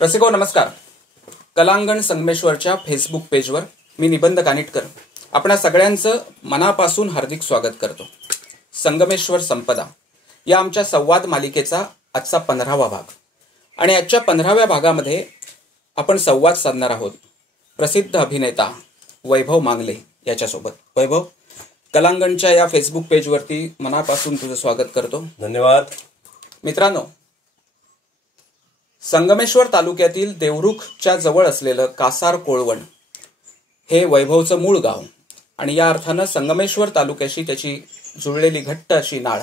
रसिको नमस्कार. कलांगण संगमेश्वरच्या फेसबुक पेजवर मी निबंध कानिटकर आपणा सगळ्यांचं मनापासून हार्दिक स्वागत करतो. संगमेश्वर संपदा या आमच्या संवाद मालिकेचा आजचा 15वा भाग आणि आजच्या 15व्या भागामध्ये आपण संवाद साधणार आहोत प्रसिद्ध अभिनेता वैभव मांगले याच्यासोबत. वैभव, कलांगणच्या या फेसबुक पेजवरती मनापासून तुझं स्वागत करतो. धन्यवाद. मित्रांनो, संगमेश्वर तालुक्यातील देवरुखच्या जवळ असलेलं कासार कोळवण हे वैभवचं मूळ गाव आणि या अर्थानं संगमेश्वर तालुक्याशी त्याची जुळलेली घट्ट अशी नाळ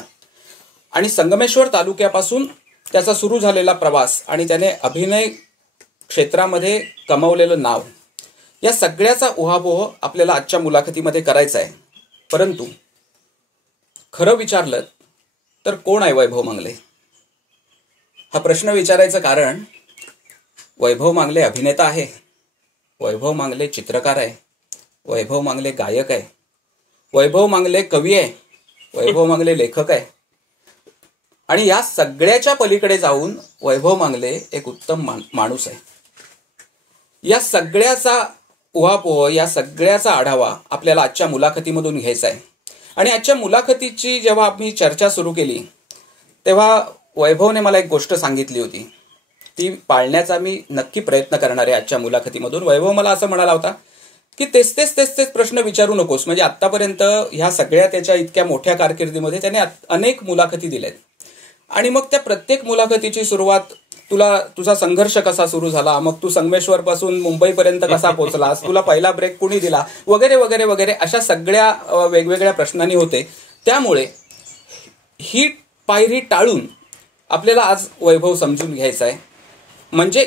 आणि संगमेश्वर तालुक्यापासून त्याचा सुरू झालेला प्रवास आणि त्याने अभिनय क्षेत्रामध्ये कमावलेलं नाव या सगळ्याचा उहापोह आपल्याला आजच्या मुलाखतीमध्ये करायचा आहे. परंतु खरं विचारलं तर कोण आहे वैभव मांगले? हा प्रश्न विचारायचं कारण वैभव मांगले अभिनेता आहे, वैभव मांगले चित्रकार आहे, वैभव मांगले गायक आहे, वैभव मांगले कवी आहे, वैभव मांगले लेखक आहे आणि या सगळ्याच्या पलीकडे जाऊन वैभव मांगले एक उत्तम माणूस आहे. या सगळ्याचा उहापोह, या सगळ्याचा आढावा आपल्याला आजच्या मुलाखतीमधून घ्यायचा आहे. आणि आजच्या मुलाखतीची जेव्हा आम्ही चर्चा सुरू केली तेव्हा वैभवने मला एक गोष्ट सांगितली होती, ती पाळण्याचा मी नक्की प्रयत्न करणार आहे आजच्या मुलाखतीमधून. वैभव मला असं म्हणाला होता की तेच प्रश्न विचारू नकोस. म्हणजे आतापर्यंत ह्या सगळ्या त्याच्या इतक्या मोठ्या कारकिर्दीमध्ये त्याने अनेक मुलाखती दिल्यात आणि मग त्या प्रत्येक मुलाखतीची सुरुवात तुझा संघर्ष कसा सुरू झाला, मग तू संगमेश्वर पासून मुंबईपर्यंत कसा पोहोचलास, तुला पहिला ब्रेक कुणी दिला, वगैरे वगैरे वगैरे अशा सगळ्या वेगवेगळ्या प्रश्नांनी होते. त्यामुळे ही पायरी टाळून आपल्याला आज वैभव समजून घ्यायचा आहे. म्हणजे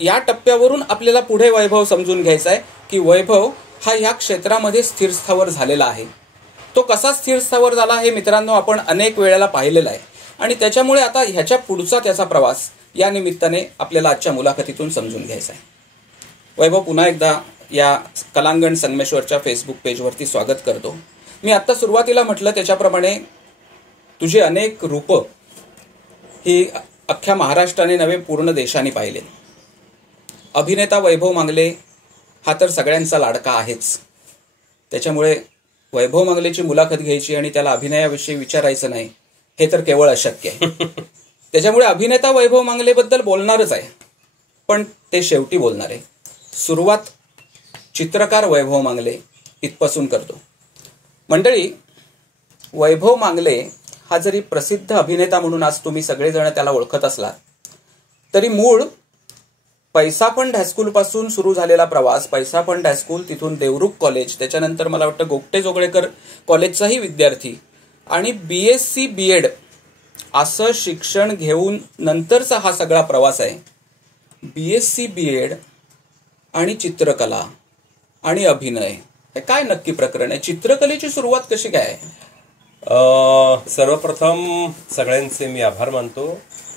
या टप्प्यावरून आपल्याला पुढे वैभव समजून घ्यायचा आहे की वैभव हा या क्षेत्रामध्ये स्थिरस्थावर झालेला आहे. तो कसा स्थिरस्थावर झाला हे मित्रांनो आपण अनेक वेळेला पाहिलेला आहे आणि त्याच्यामुळे आता ह्याच्या पुढचा त्याचा प्रवास या निमित्ताने आपल्याला आजच्या मुलाखतीतून समजून घ्यायचा आहे. वैभव, पुन्हा एकदा या कलांगण संगमेश्वरच्या फेसबुक पेजवरती स्वागत करतो. मी आत्ता सुरुवातीला म्हटलं त्याच्याप्रमाणे तुझी अनेक रूपं ही अख्ख्या महाराष्ट्राने नव्हे पूर्ण देशाने पाहिले. अभिनेता वैभव मांगले हा तर सगळ्यांचा लाडका आहेच. त्याच्यामुळे वैभव मांगलेची मुलाखत घ्यायची आणि त्याला अभिनयाविषयी विचारायचं नाही हे तर केवळ अशक्य आहे. त्याच्यामुळे अभिनेता वैभव मांगलेबद्दल बोलणारच आहे, पण ते शेवटी बोलणार आहे. सुरुवात चित्रकार वैभव मांगले इथपासून करतो. मंडळी, वैभव मांगले हा जरी प्रसिद्ध अभिनेता म्हणून आज तुम्ही सगळेजण त्याला ओळखत असलात तरी मूळ पैसापंड हायस्कूल पासून सुरू झालेला प्रवास, पैसापंड हायस्कूल, तिथून देवरुख कॉलेज, त्याच्यानंतर मला वाटतं गोगटे जोगळेकर कॉलेजचाही विद्यार्थी आणि BSc BEd असं शिक्षण घेऊन नंतरचा हा सगळा प्रवास आहे. BSc BEd आणि चित्रकला आणि अभिनय हे काय नक्की प्रकरण आहे? चित्रकलेची सुरुवात कशी काय आहे? सर्वप्रथम सगळ्यांचे मी आभार मानतो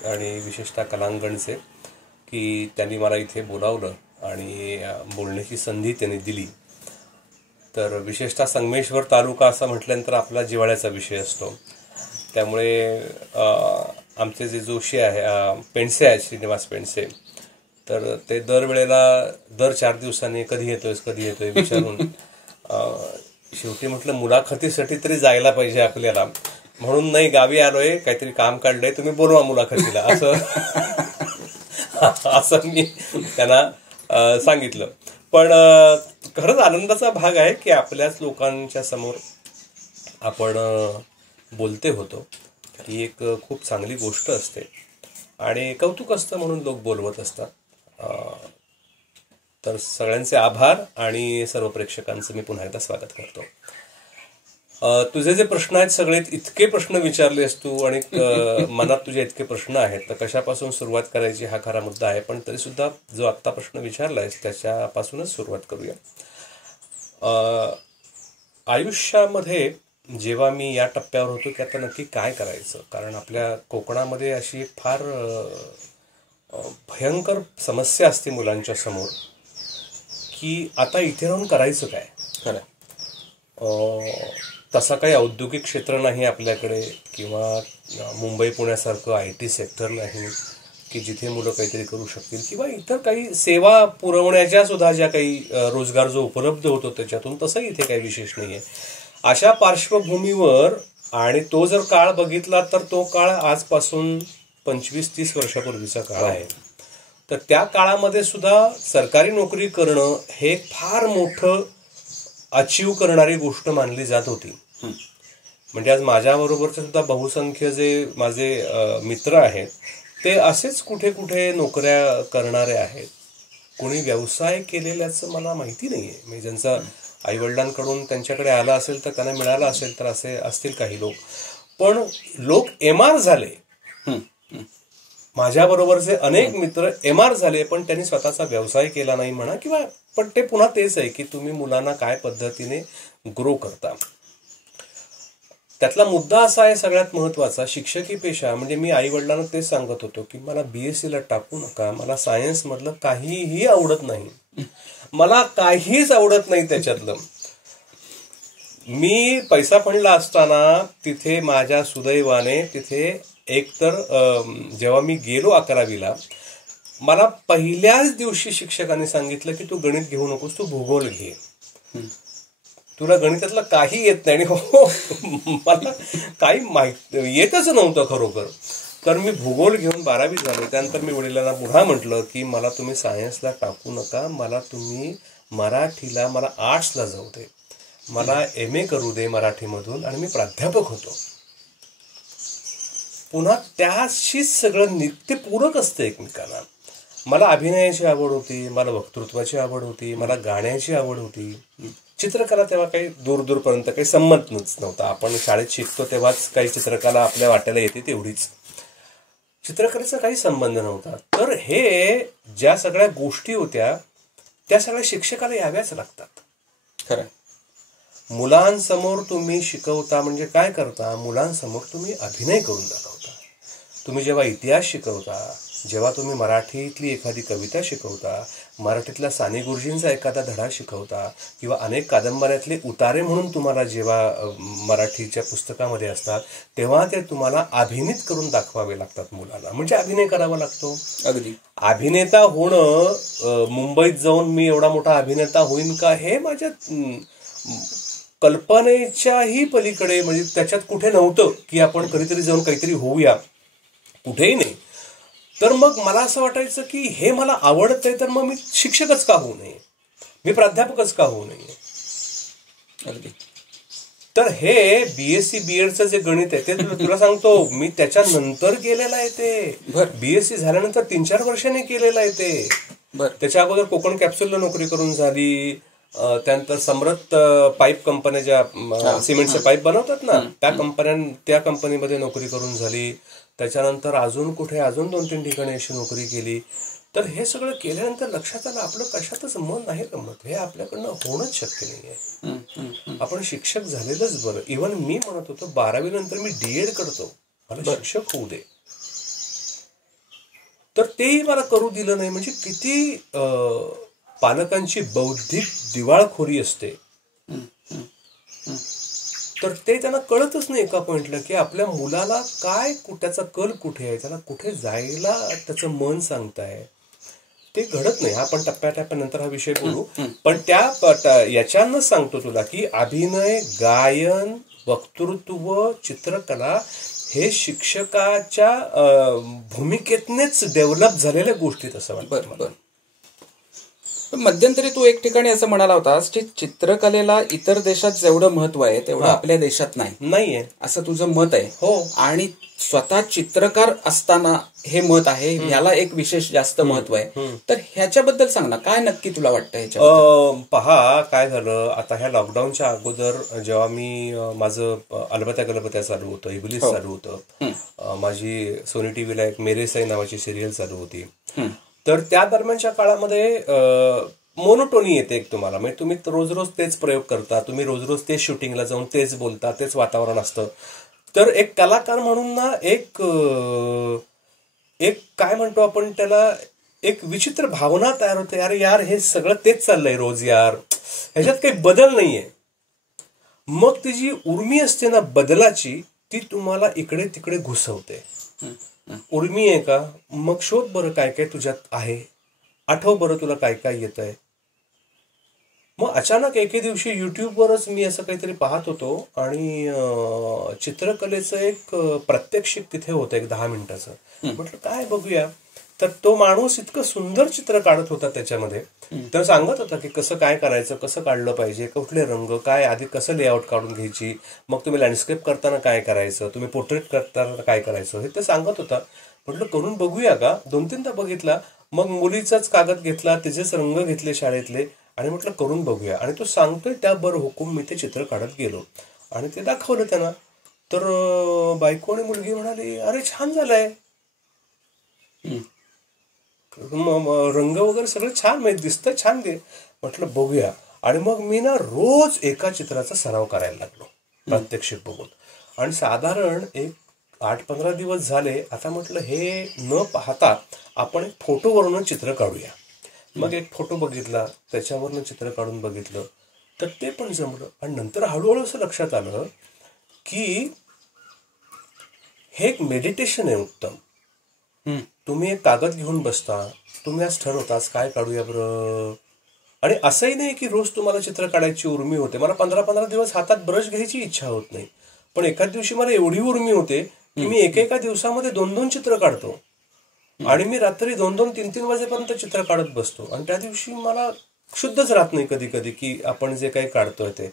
आणि विशेषतः कलांगणचे की त्यांनी मला इथे बोलावलं आणि बोलण्याची संधी त्यांनी दिली. तर विशेषतः संगमेश्वर तालुका असं म्हटल्यानंतर आपला जिव्हाळ्याचा विषय असतो. त्यामुळे आमचे जे जोशी आहे पेंडसे आहेत, श्रीनिवास पेंडसे, तर ते दर 4 दिवसांनी कधी येतोय विचारून शेवटी म्हटलं मुलाखतीसाठी तरी जायला पाहिजे आपल्याला, म्हणून नाही गावी आलोय, काहीतरी काम काढलंय, तुम्ही बोलवा मुलाखतीला असं मी त्यांना सांगितलं. पण खरंच आनंदाचा भाग आहे की आपल्याच लोकांच्या समोर आपण बोलते होतो. ही एक खूप चांगली गोष्ट असते आणि कौतुक असतं म्हणून लोक बोलवत असतात. तर सगळ्यांचे आभार आणि सर्व प्रेक्षकांचं मी पुन्हा एकदा स्वागत करतो. तुझे जे प्रश्न आहेत सगळे इतके प्रश्न विचारलेस तू आणि मनात तुझे इतके प्रश्न आहेत, तर कशापासून सुरुवात करायची हा खरा मुद्दा आहे. पण तरी सुद्धा जो आत्ता प्रश्न विचारलायस त्याच्यापासूनच सुरुवात करूया. आयुष्यामध्ये जेव्हा मी या टप्प्यावर होतो की आता नक्की काय करायचं, कारण आपल्या कोकणामध्ये अशी फार भयंकर समस्या असते मुलांच्या समोर की आता इथे राहून करायचं काय. खरं, तसा काही औद्योगिक क्षेत्र नाही आपल्याकडे किंवा मुंबई पुण्यासारखं IT सेक्टर नाही. की जिथे मुलं काहीतरी करू शकतील, किंवा इतर काही सेवा पुरवण्याच्या सुद्धा ज्या काही रोजगार जो उपलब्ध होतो त्याच्यातून, तसंही इथे काही विशेष नाहीये. अशा पार्श्वभूमीवर, आणि तो जर काळ बघितला तर तो काळ आजपासून 25-30 वर्षापूर्वीचा काळ आहे. तर त्या काळामध्ये सुद्धा सरकारी नोकरी करणं हे फार मोठं अचीव करणारी गोष्ट मानली जात होती. म्हणजे आज माझ्याबरोबरचे सुद्धा बहुसंख्य जे माझे मित्र आहेत ते असेच कुठे कुठे नोकऱ्या करणारे आहेत. कोणी व्यवसाय केलेल्याचं मला माहिती नाहीये. म्हणजे ज्यांचा आईवडिलांकडून त्यांच्याकडे आला असेल तर त्यांना मिळालं असेल तर असे असतील काही लोक. पण लोक एमआर झाले. माझ्याबरोबरचे अनेक मित्र एमआर झाले, पण त्यांनी स्वतःचा व्यवसाय केला नाही म्हणा, किंवा पण ते पुन्हा तेच आहे की तुम्ही मुलांना काय पद्धतीने ग्रो करता. त्यातला मुद्दा असा आहे सगळ्यात महत्वाचा, शिक्षकी पेशा. म्हणजे मी आई वडिलांना तेच सांगत होतो की मला बीएससीला टाकू नका, मला सायन्स मधलं काहीही आवडत नाही, मला काहीच आवडत नाही त्याच्यातलं. मी पैसा फंडला असताना तिथे माझ्या सुदैवाने तिथे एकतर जेव्हा मी गेलो 11वीला, मला पहिल्याच दिवशी शिक्षकांनी सांगितलं की तू गणित घेऊ नकोस, तू भूगोल घे, तुला गणितातलं काही येत नाही. मला काही माहित येतच नव्हतं खरोखर. तर मी भूगोल घेऊन 12वी झालो. त्यानंतर मी वडिलांना पुन्हा म्हटलं की मला तुम्ही सायन्सला टाकू नका, मला तुम्ही मराठीला, मला आर्ट्सला जाऊ दे, मला MA करू दे मराठीमधून, आणि मी प्राध्यापक होतो. पुन्हा त्याशीच सगळं नित्य पूरक असतं एकमेकांना. मला अभिनयाची आवड होती, मला वक्तृत्वाची आवड होती, मला गाण्याची आवड होती. चित्रकला तेव्हा काही दूरपर्यंत काही संमतच नव्हता. आपण शाळेत शिकतो तेव्हाच काही चित्रकला आपल्या वाट्याला येते तेवढीच, चित्रकलेचा काही संबंध नव्हता. तर हे ज्या सगळ्या गोष्टी होत्या त्या सगळ्या शिक्षकाला याव्याच लागतात. खरं, मुलांसमोर तुम्ही शिकवता म्हणजे काय करता, मुलांसमोर तुम्ही अभिनय करून दाखवता. तुम्ही जेव्हा इतिहास शिकवता, जेव्हा तुम्ही मराठीतली एखादी कविता शिकवता, मराठीतल्या साने गुरुजींचा एखादा धडा शिकवता, किंवा अनेक कादंबऱ्यातले उतारे म्हणून तुम्हाला जेव्हा मराठीच्या पुस्तकामध्ये असतात, तेव्हा ते तुम्हाला अभिनीत करून दाखवावे लागतात मुलांना. म्हणजे अभिनय करावा लागतो. अगदी अभिनेता होणं, मुंबईत जाऊन मी एवढा मोठा अभिनेता होईन का हे माझ्या कल्पनेच्याही पलीकडे, म्हणजे त्याच्यात कुठे नव्हतं की आपण कधीतरी जाऊन काहीतरी होऊया, कुठेही नाही. तर मग मला असं वाटायचं की हे मला आवडतंय तर मग मी शिक्षकच का होऊ नये, मी प्राध्यापकच का होऊ नये. अगदी. तर हे बीएससी बीएडचं जे गणित आहे ते तुला सांगतो, मी त्याच्यानंतर केलेलं आहे ते. बीएससी झाल्यानंतर 3-4 वर्षांनी केलेलं आहे ते. त्याच्या अगोदर कोकण कॅप्सूलला नोकरी करून झाली. त्यानंतर समृद्ध पाईप कंपन्या ज्या सिमेंटचे पाईप बनवतात ना, त्या कंपनीमध्ये नोकरी करून झाली. त्याच्यानंतर अजून कुठे अजून 2-3 ठिकाणी अशी नोकरी केली. तर हे सगळं केल्यानंतर लक्षात आलं आपलं कशातच मन नाही रमत, हे आपल्याकडनं होणंच शक्य नाहीये. आपण शिक्षक झालेलंच बरं. इव्हन मी म्हणत होतो 12वी नंतर मी डीएड करतो, मला शिक्षक होऊ दे. तर तेही मला करू दिलं नाही. म्हणजे किती पालकांची बौद्धिक दिवाळखोरी असते. तर ते त्यांना कळतच नाही एका पॉइंटला की आपल्या मुलाला काय, त्याचा कल कुठे आहे, त्याला कुठे जायला त्याचं मन सांगताय, ते घडत नाही. आपण टप्प्याटप्प्यानंतर हा विषय बोलू. पण त्या याच्यानंच सांगतो तुला की अभिनय, गायन, वक्तृत्व, चित्रकला हे शिक्षकाच्या भूमिकेतनेच डेव्हलप झालेल्या गोष्टी असं वाटतं मला. मध्यंतरी तू एक ठिकाणी असं म्हणाला होतास की चित्रकलेला इतर देशात जेवढं महत्व आहे तेवढं आपल्या देशात नाहीये, असं तुझं मत आहे. हो. आणि स्वतः चित्रकार असताना हे मत आहे, ह्याला एक विशेष जास्त महत्व आहे. तर ह्याच्याबद्दल सांग ना, काय नक्की तुला वाटतं ह्याच्याबद्दल? पहा काय झालं, आता ह्या लॉकडाऊनच्या अगोदर जेव्हा मी माझं अलबत्या गलबत्या चालू होतं, इबलीस चालू होतं, माझी सोनी टीव्हीला एक मेरे साई नावाची सिरियल चालू होती. तर त्या दरम्यानच्या काळामध्ये मोनोटोनी येते एक तुम्हाला. म्हणजे तुम्ही रोज रोज तेच प्रयोग करता, तुम्ही रोज रोज तेच शूटिंगला जाऊन तेच बोलता, तेच वातावरण असतं. तर एक कलाकार म्हणून ना एक काय म्हणतो आपण त्याला, एक विचित्र भावना तयार होते, अरे यार हे सगळं तेच चाललंय रोज यार, ह्याच्यात काही बदल नाहीये. मग ती जी उर्मी असते ना बदलाची, ती तुम्हाला इकडे तिकडे घुसवते. उर्मी आहे का, मग शोध बरं काय काय तुझ्यात आहे, आठव बरं तुला काय काय येत आहे. मग अचानक एके दिवशी युट्यूबवरच मी असं काहीतरी पाहत होतो आणि चित्रकलेचं एक प्रात्यक्षिक तिथे होतं एक 10 मिनिटाचं. म्हटलं काय बघूया. तर तो माणूस इतकं सुंदर चित्र काढत होता त्याच्यामध्ये. तर सांगत होता की कसं काय करायचं, कसं काढलं पाहिजे, कुठले रंग काय, आधी कसं लेआउट काढून घ्यायची, मग तुम्ही लँडस्केप करताना काय करायचं, तुम्ही पोर्ट्रेट करताना काय करायचं, हे ते सांगत होता. म्हटलं करून बघूया का. 2-3दा बघितला. मग मुलीचाच कागद घेतला, तिचेच रंग घेतले शाळेतले आणि म्हटलं करून बघूया. आणि तो सांगतोय त्याबर हुकूम मी ते चित्र काढत गेलो आणि ते दाखवलं त्यांना. तर बायको आणि मुलगी म्हणाली अरे छान झालंय, रंग वगैरे सगळं छान माहिती दिसतं, छान दे. म्हटलं बघूया. आणि मग मी ना रोज एका चित्राचा सराव करायला लागलो प्रात्यक्षिक बघून. आणि साधारण एक 8-15 दिवस झाले. आता म्हटलं हे न पाहता आपण एक फोटोवरून चित्र काढूया. मग एक फोटो बघितला, त्याच्यावरनं चित्र काढून बघितलं, तर ते पण जमलं. आणि नंतर हळूहळू असं लक्षात आलं की हे एक मेडिटेशन आहे उत्तम. तुम्ही एक कागद घेऊन बसता, तुम्ही आज ठरवताच काय काढूया बरं. आणि असंही नाही की रोज तुम्हाला चित्र काढायची उर्मी होते. मला 15-15 दिवस हातात ब्रश घ्यायची इच्छा होत नाही, पण एखाद दिवशी मला एवढी उर्मी होते की मी एकेका दिवसामध्ये 2-2 चित्र काढतो आणि मी रात्री 2-2, 3-3 वाजेपर्यंत चित्र काढत बसतो. आणि त्या दिवशी मला शुद्धच राहत नाही कधी कधी की आपण जे काही काढतोय ते.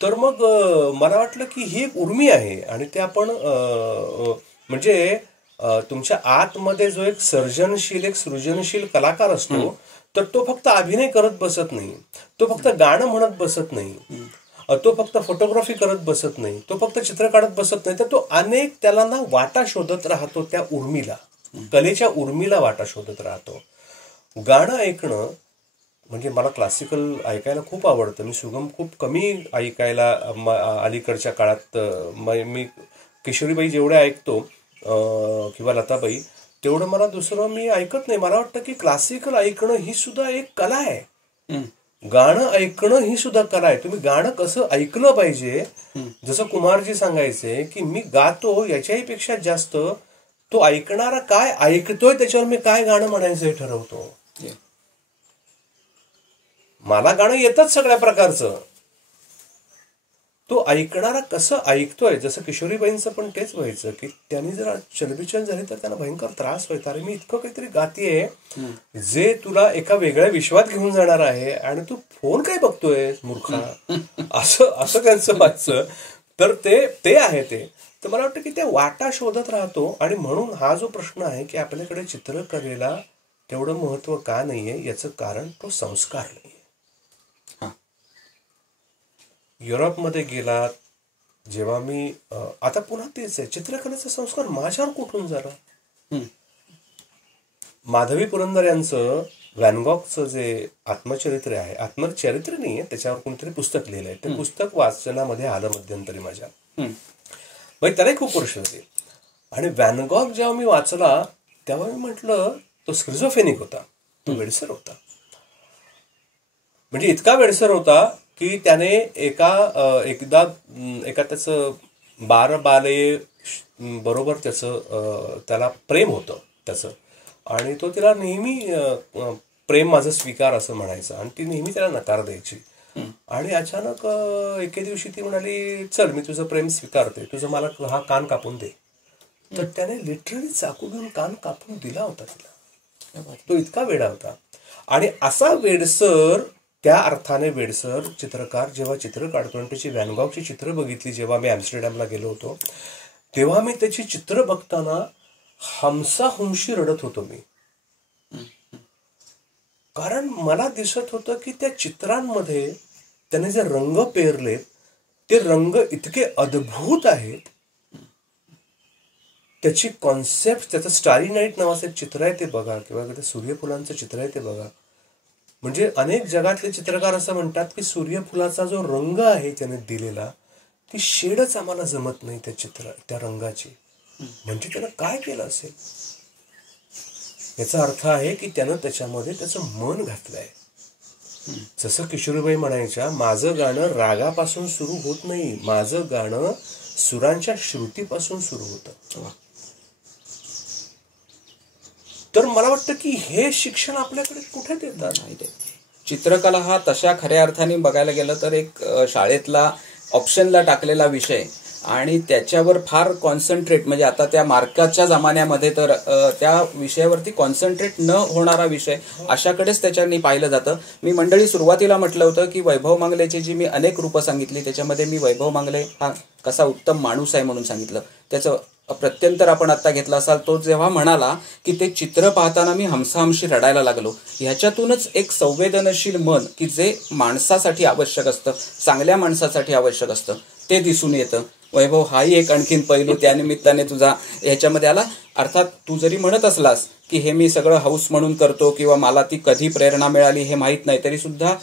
तर मग मला वाटलं की ही एक उर्मी आहे आणि ते आपण म्हणजे तुमच्या आतमध्ये जो एक सर्जनशील, एक सृजनशील कलाकार असतो, तर तो फक्त अभिनय करत बसत नाही, तो फक्त गाणं म्हणत बसत नाही, तो फक्त फोटोग्राफी करत बसत नाही, तो फक्त चित्र काढत बसत नाही, तर तो अनेक त्याला ना वाटा शोधत राहतो. त्या उर्मीला, कलेच्या उर्मीला वाटा शोधत राहतो. गाणं ऐकणं म्हणजे मला क्लासिकल ऐकायला खूप आवडतं. मी सुगम खूप कमी ऐकायला अलीकडच्या काळात मी किशोरीबाई जेवढे ऐकतो किंवा लताबाई तेवढं मला दुसरं मी ऐकत नाही. मला वाटतं की क्लासिकल ऐकणं ही सुद्धा एक कला आहे. गाणं ऐकणं ही सुद्धा कला आहे. तुम्ही गाणं कसं ऐकलं पाहिजे, जसं कुमारजी सांगायचे की मी गातो याच्याही पेक्षा जास्त तो ऐकणारा काय ऐकतोय त्याच्यावर मी काय गाणं म्हणायचं हे ठरवतो. मला गाणं येतच सगळ्या प्रकारचं, तो ऐकणारा कसं ऐकतोय. जसं किशोरीबाईंचं पण तेच व्हायचं की त्यांनी जर चलबिचल झाली तर त्यांना भयंकर त्रास व्हायचा. अरे मी इतकं काहीतरी गातीये जे तुला एका वेगळ्या विश्वात घेऊन जाणार आहे आणि तू फोन काय बघतोय मूर्खा, असं त्यांचं व्हायचं. तर ते आहे ते. तर मला वाटतं की त्या वाटा शोधत राहतो. आणि म्हणून हा जो प्रश्न आहे की आपल्याकडे चित्रकलेला तेवढं महत्व का नाहीये, याचं कारण तो संस्कार नाहीये. युरोपमध्ये गेलात जेव्हा मी, आता पुन्हा तेच आहे, चित्रकलेचा संस्कार माझ्यावर कुठून झाला. माधवी पुरंदर यांचं व्हॅन गॉगचं जे आत्मचरित्र आहे, आत्मचरित्र नाहीये, त्याच्यावर कोणतरी पुस्तक लिहिलंय, ते पुस्तक वाचनामध्ये आलं मध्यंतरी माझ्या. म्हणजे त्यालाही खूप वर्ष होते. आणि व्हॅन गॉग जेव्हा मी वाचला तेव्हा मी म्हटलं तो स्किझोफ्रेनिक होता, तो वेडसर होता. म्हणजे इतका वेडसर होता की त्याने एकदा त्याचं 12 बाले बरोबर त्याला प्रेम होतं त्याचं. आणि तो तिला नेहमी प्रेम माझं स्वीकार असं म्हणायचं आणि ती नेहमी त्याला नकार द्यायची. आणि अचानक एके दिवशी ती म्हणाली चल मी तुझं प्रेम स्वीकारते, तुझं मला हा कान कापून दे. तर त्याने लिटरली चाकू घेऊन कान कापून दिला होता तिला. तो इतका वेडा होता. आणि असा वेडसर, त्या अर्थाने वेडसर चित्रकार जेव्हा चित्र काढतो. आणि त्याची व्हॅन गॉगची चित्र बघितली जेव्हा मी ॲम्स्टरडॅमला गेलो होतो तेव्हा मी त्याची चित्र बघताना हमसाहमशी रडत होतो मी. कारण मला दिसत होतं की त्या चित्रांमध्ये त्याने जे रंग पेरलेत ते रंग इतके अद्भुत आहेत. त्याची कॉन्सेप्ट, त्याचं स्टारी नाईट नावाचं एक चित्र आहे ते बघा, किंवा ते सूर्यफुलांचं चित्र आहे ते बघा. म्हणजे अनेक जगातले चित्रकार असं म्हणतात की सूर्यफुलाचा जो रंग आहे त्याने दिलेला, ती शेडच आम्हाला जमत नाही त्या रंगाची. म्हणजे त्यानं काय केलं असेल, याचा अर्थ आहे की त्यानं त्याच्यामध्ये त्याचं मन घातलंय. जसं किशोरीबाई म्हणायच्या, माझं गाणं रागापासून सुरू होत नाही, माझं गाणं सुरांच्या श्रुतीपासून सुरू होतं. तर मला वाटतं की हे शिक्षण आपल्याकडे कुठे देतात. चित्रकला हा तशा खऱ्या अर्थाने बघायला गेलं तर एक शाळेतला ऑप्शनला टाकलेला विषय आणि त्याच्यावर फार कॉन्सन्ट्रेट, म्हणजे आता त्या मार्काच्या जमान्यामध्ये तर त्या विषयावरती कॉन्सन्ट्रेट न होणारा विषय अशाकडेच त्याच्यानी पाहिलं जातं. मी मंडळी सुरुवातीला म्हटलं होतं की वैभव मांगलेची जी मी अनेक रूपं सांगितली त्याच्यामध्ये मी वैभव मांगले हा कसा उत्तम माणूस आहे म्हणून सांगितलं. त्याचं प्रत्यंतर आपण आता घेतला असाल, तो जेव्हा म्हणाला की ते चित्र पाहताना मी हमसाहमशी रडायला लागलो, ह्याच्यातूनच एक संवेदनशील मन की जे माणसासाठी आवश्यक असतं, चांगल्या माणसासाठी आवश्यक असतं, ते दिसून येतं. वैभव, हाही एक आणखीन पैलू त्या निमित्ताने तुझा ह्याच्यामध्ये आला. अर्थात तू जरी म्हणत असलास की हे मी सगळं हौस म्हणून करतो किंवा मला ती कधी प्रेरणा मिळाली हे माहीत नाही, तरी सुद्धा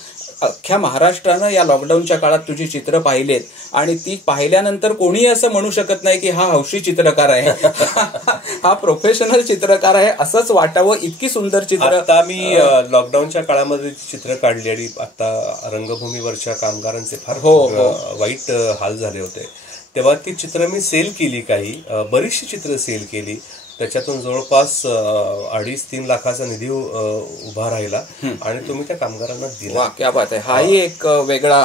अख्ख्या महाराष्ट्रानं या लॉकडाऊनच्या काळात तुझी चित्र पाहिलेत आणि ती पाहिल्यानंतर कोणीही असं म्हणू शकत नाही की हा हौशी चित्रकार आहे, हा प्रोफेशनल चित्रकार आहे असंच वाटावं. इतकी सुंदर चित्र. आता मी लॉकडाऊनच्या काळामध्ये चित्र काढली आणि आता रंगभूमीवरच्या कामगारांचे फार वाईट हाल झाले होते, तेव्हा ती चित्र मी सेल केली. काही बरीचशी चित्र सेल केली. त्याच्यातून जवळपास 2.5-3 लाखाचा निधी उभा राहिला आणि तो मी त्या कामगारांना दिला. क्या बात आहे. हाही एक वेगळा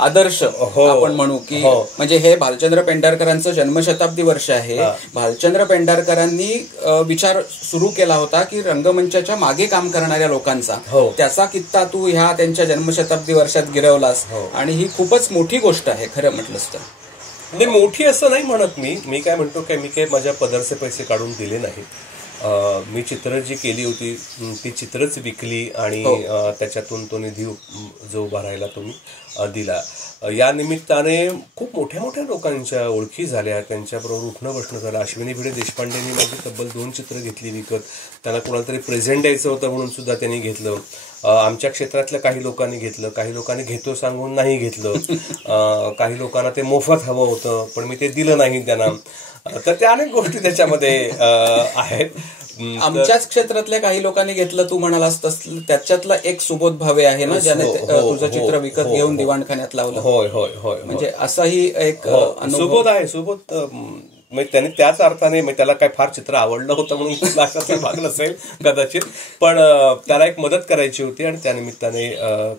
आदर्श आपण म्हणू की म्हणजे हे भालचंद्र पेंढारकरांचं जन्मशताब्दी वर्ष आहे. भालचंद्र पेंढारकरांनी विचार सुरू केला होता की रंगमंचाच्या मागे काम करणाऱ्या लोकांचा, त्याचा कित्ता तू ह्या त्यांच्या जन्मशताब्दी वर्षात गिरवलास आणि ही खूपच मोठी गोष्ट आहे खरं म्हटलंस तर. नाही, मोठी असं नाही म्हणत मी काय म्हणतो काय, मी काय माझ्या पदरचे पैसे काढून दिले नाही. मी चित्र जी केली होती ती चित्रच विकली आणि त्याच्यातून तो निधी जो उभा राहिला तो मी दिला. या निमित्ताने खूप मोठ्या मोठ्या लोकांच्या ओळखी झाल्या, त्यांच्याबरोबर उठणं बसणं झालं. अश्विनी भिडे देशपांडेंनी माझी तब्बल 2 चित्र घेतली विकत. त्यांना कोणाला तरी प्रेझेंट द्यायचं होतं म्हणून सुद्धा त्यांनी घेतलं. आमच्या क्षेत्रातल्या काही लोकांनी घेतलं, काही लोकांनी घेतो सांगून नाही घेतलं, काही लोकांना ते मोफत हवं होतं पण मी ते दिलं नाही त्यांना. तर त्या अनेक गोष्टी त्याच्यामध्ये आहेत. आमच्याच क्षेत्रातल्या काही लोकांनी घेतलं तू म्हणालास त्याच्यातला एक सुबोध भावे आहे ना, ज्याने तुझं चित्र विकत घेऊन दिवाणखान्यात लावलं. होय होय होय. म्हणजे असाही एक सुबोध आहे. सुबोध त्याने त्याच अर्थाने त्याला काय फार चित्र आवडलं होतं म्हणून अशाच भाग नसेल कदाचित, पण त्याला एक मदत करायची होती आणि त्यानिमित्ताने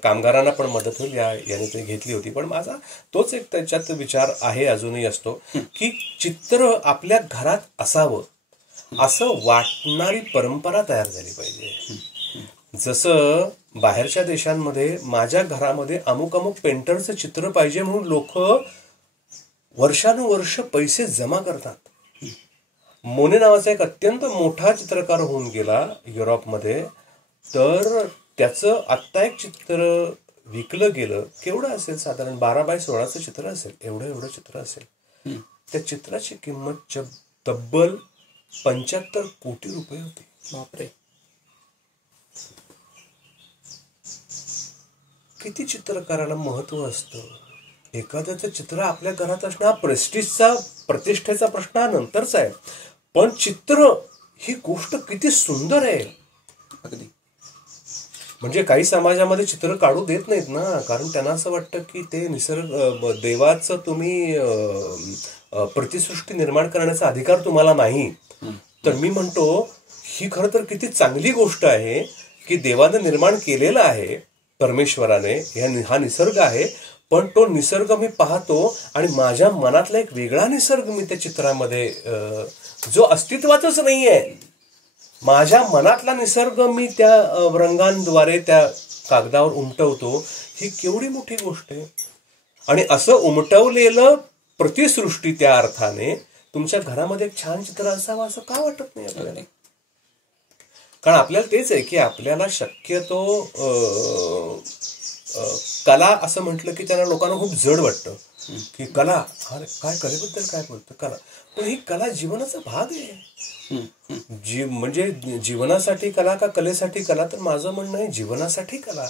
कामगारांना पण मदत होईल याने ते घेतली होती. पण माझा तोच एक त्याच्यात विचार आहे, अजूनही असतो, की चित्र आपल्या घरात असावं असं वाटणारी परंपरा तयार झाली पाहिजे. जसं बाहेरच्या देशांमध्ये माझ्या घरामध्ये अमुक अमुक पेंटरचं चित्र पाहिजे म्हणून लोक वर्षानुवर्ष पैसे जमा करतात. मोने नावाचा एक अत्यंत मोठा चित्रकार होऊन गेला युरोपमध्ये, तर त्याचं आत्ता एक चित्र विकलं गेलं. केवढं असेल, साधारण 12x16चं चित्र असेल, एवढं चित्र असेल. त्या चित्राची किंमत तब्बल 75 कोटी रुपये होती. बापरे. किती चित्रकाराला महत्व असतं. एखाद्याचं चित्र आपल्या घरात असणं हा प्रेस्टिजचा, प्रतिष्ठेचा प्रश्न हा नंतरचा आहे, पण चित्र ही गोष्ट किती सुंदर आहे. अगदी. म्हणजे काही समाजामध्ये चित्र काढू देत नाहीत ना, कारण त्यांना असं वाटतं की ते निसर्ग देवाचं तुम्ही प्रतिसृष्टी निर्माण करण्याचा अधिकार तुम्हाला नाही. तर मी म्हणतो ही खरं तर किती चांगली गोष्ट आहे की देवानं निर्माण केलेला आहे, परमेश्वराने हा निसर्ग आहे, पण तो निसर्ग मी पाहतो आणि माझ्या मनातला एक वेगळा निसर्ग मी त्या चित्रामध्ये, जो अस्तित्वातच नाहीये, माझ्या मनातला निसर्ग मी त्या रंगांद्वारे त्या कागदावर उमटवतो. ही केवढी मोठी गोष्ट आहे. आणि असं उमटवलेलं प्रतिसृष्टी त्या अर्थाने तुमच्या घरामध्ये एक छान चित्र असावं असं का वाटत नाही आपल्याला? कारण आपल्याला तेच आहे की आपल्याला शक्यतो कला असं म्हटलं की त्यांना लोकांना खूप जड वाटतं की कला, अरे काय कलेबद्दल काय बोलतं कला, पण ही कला जीवनाचा भाग आहे. म्हणजे जीवनासाठी कला का कलेसाठी कला? तर माझं म्हणणं आहे जीवनासाठी कला.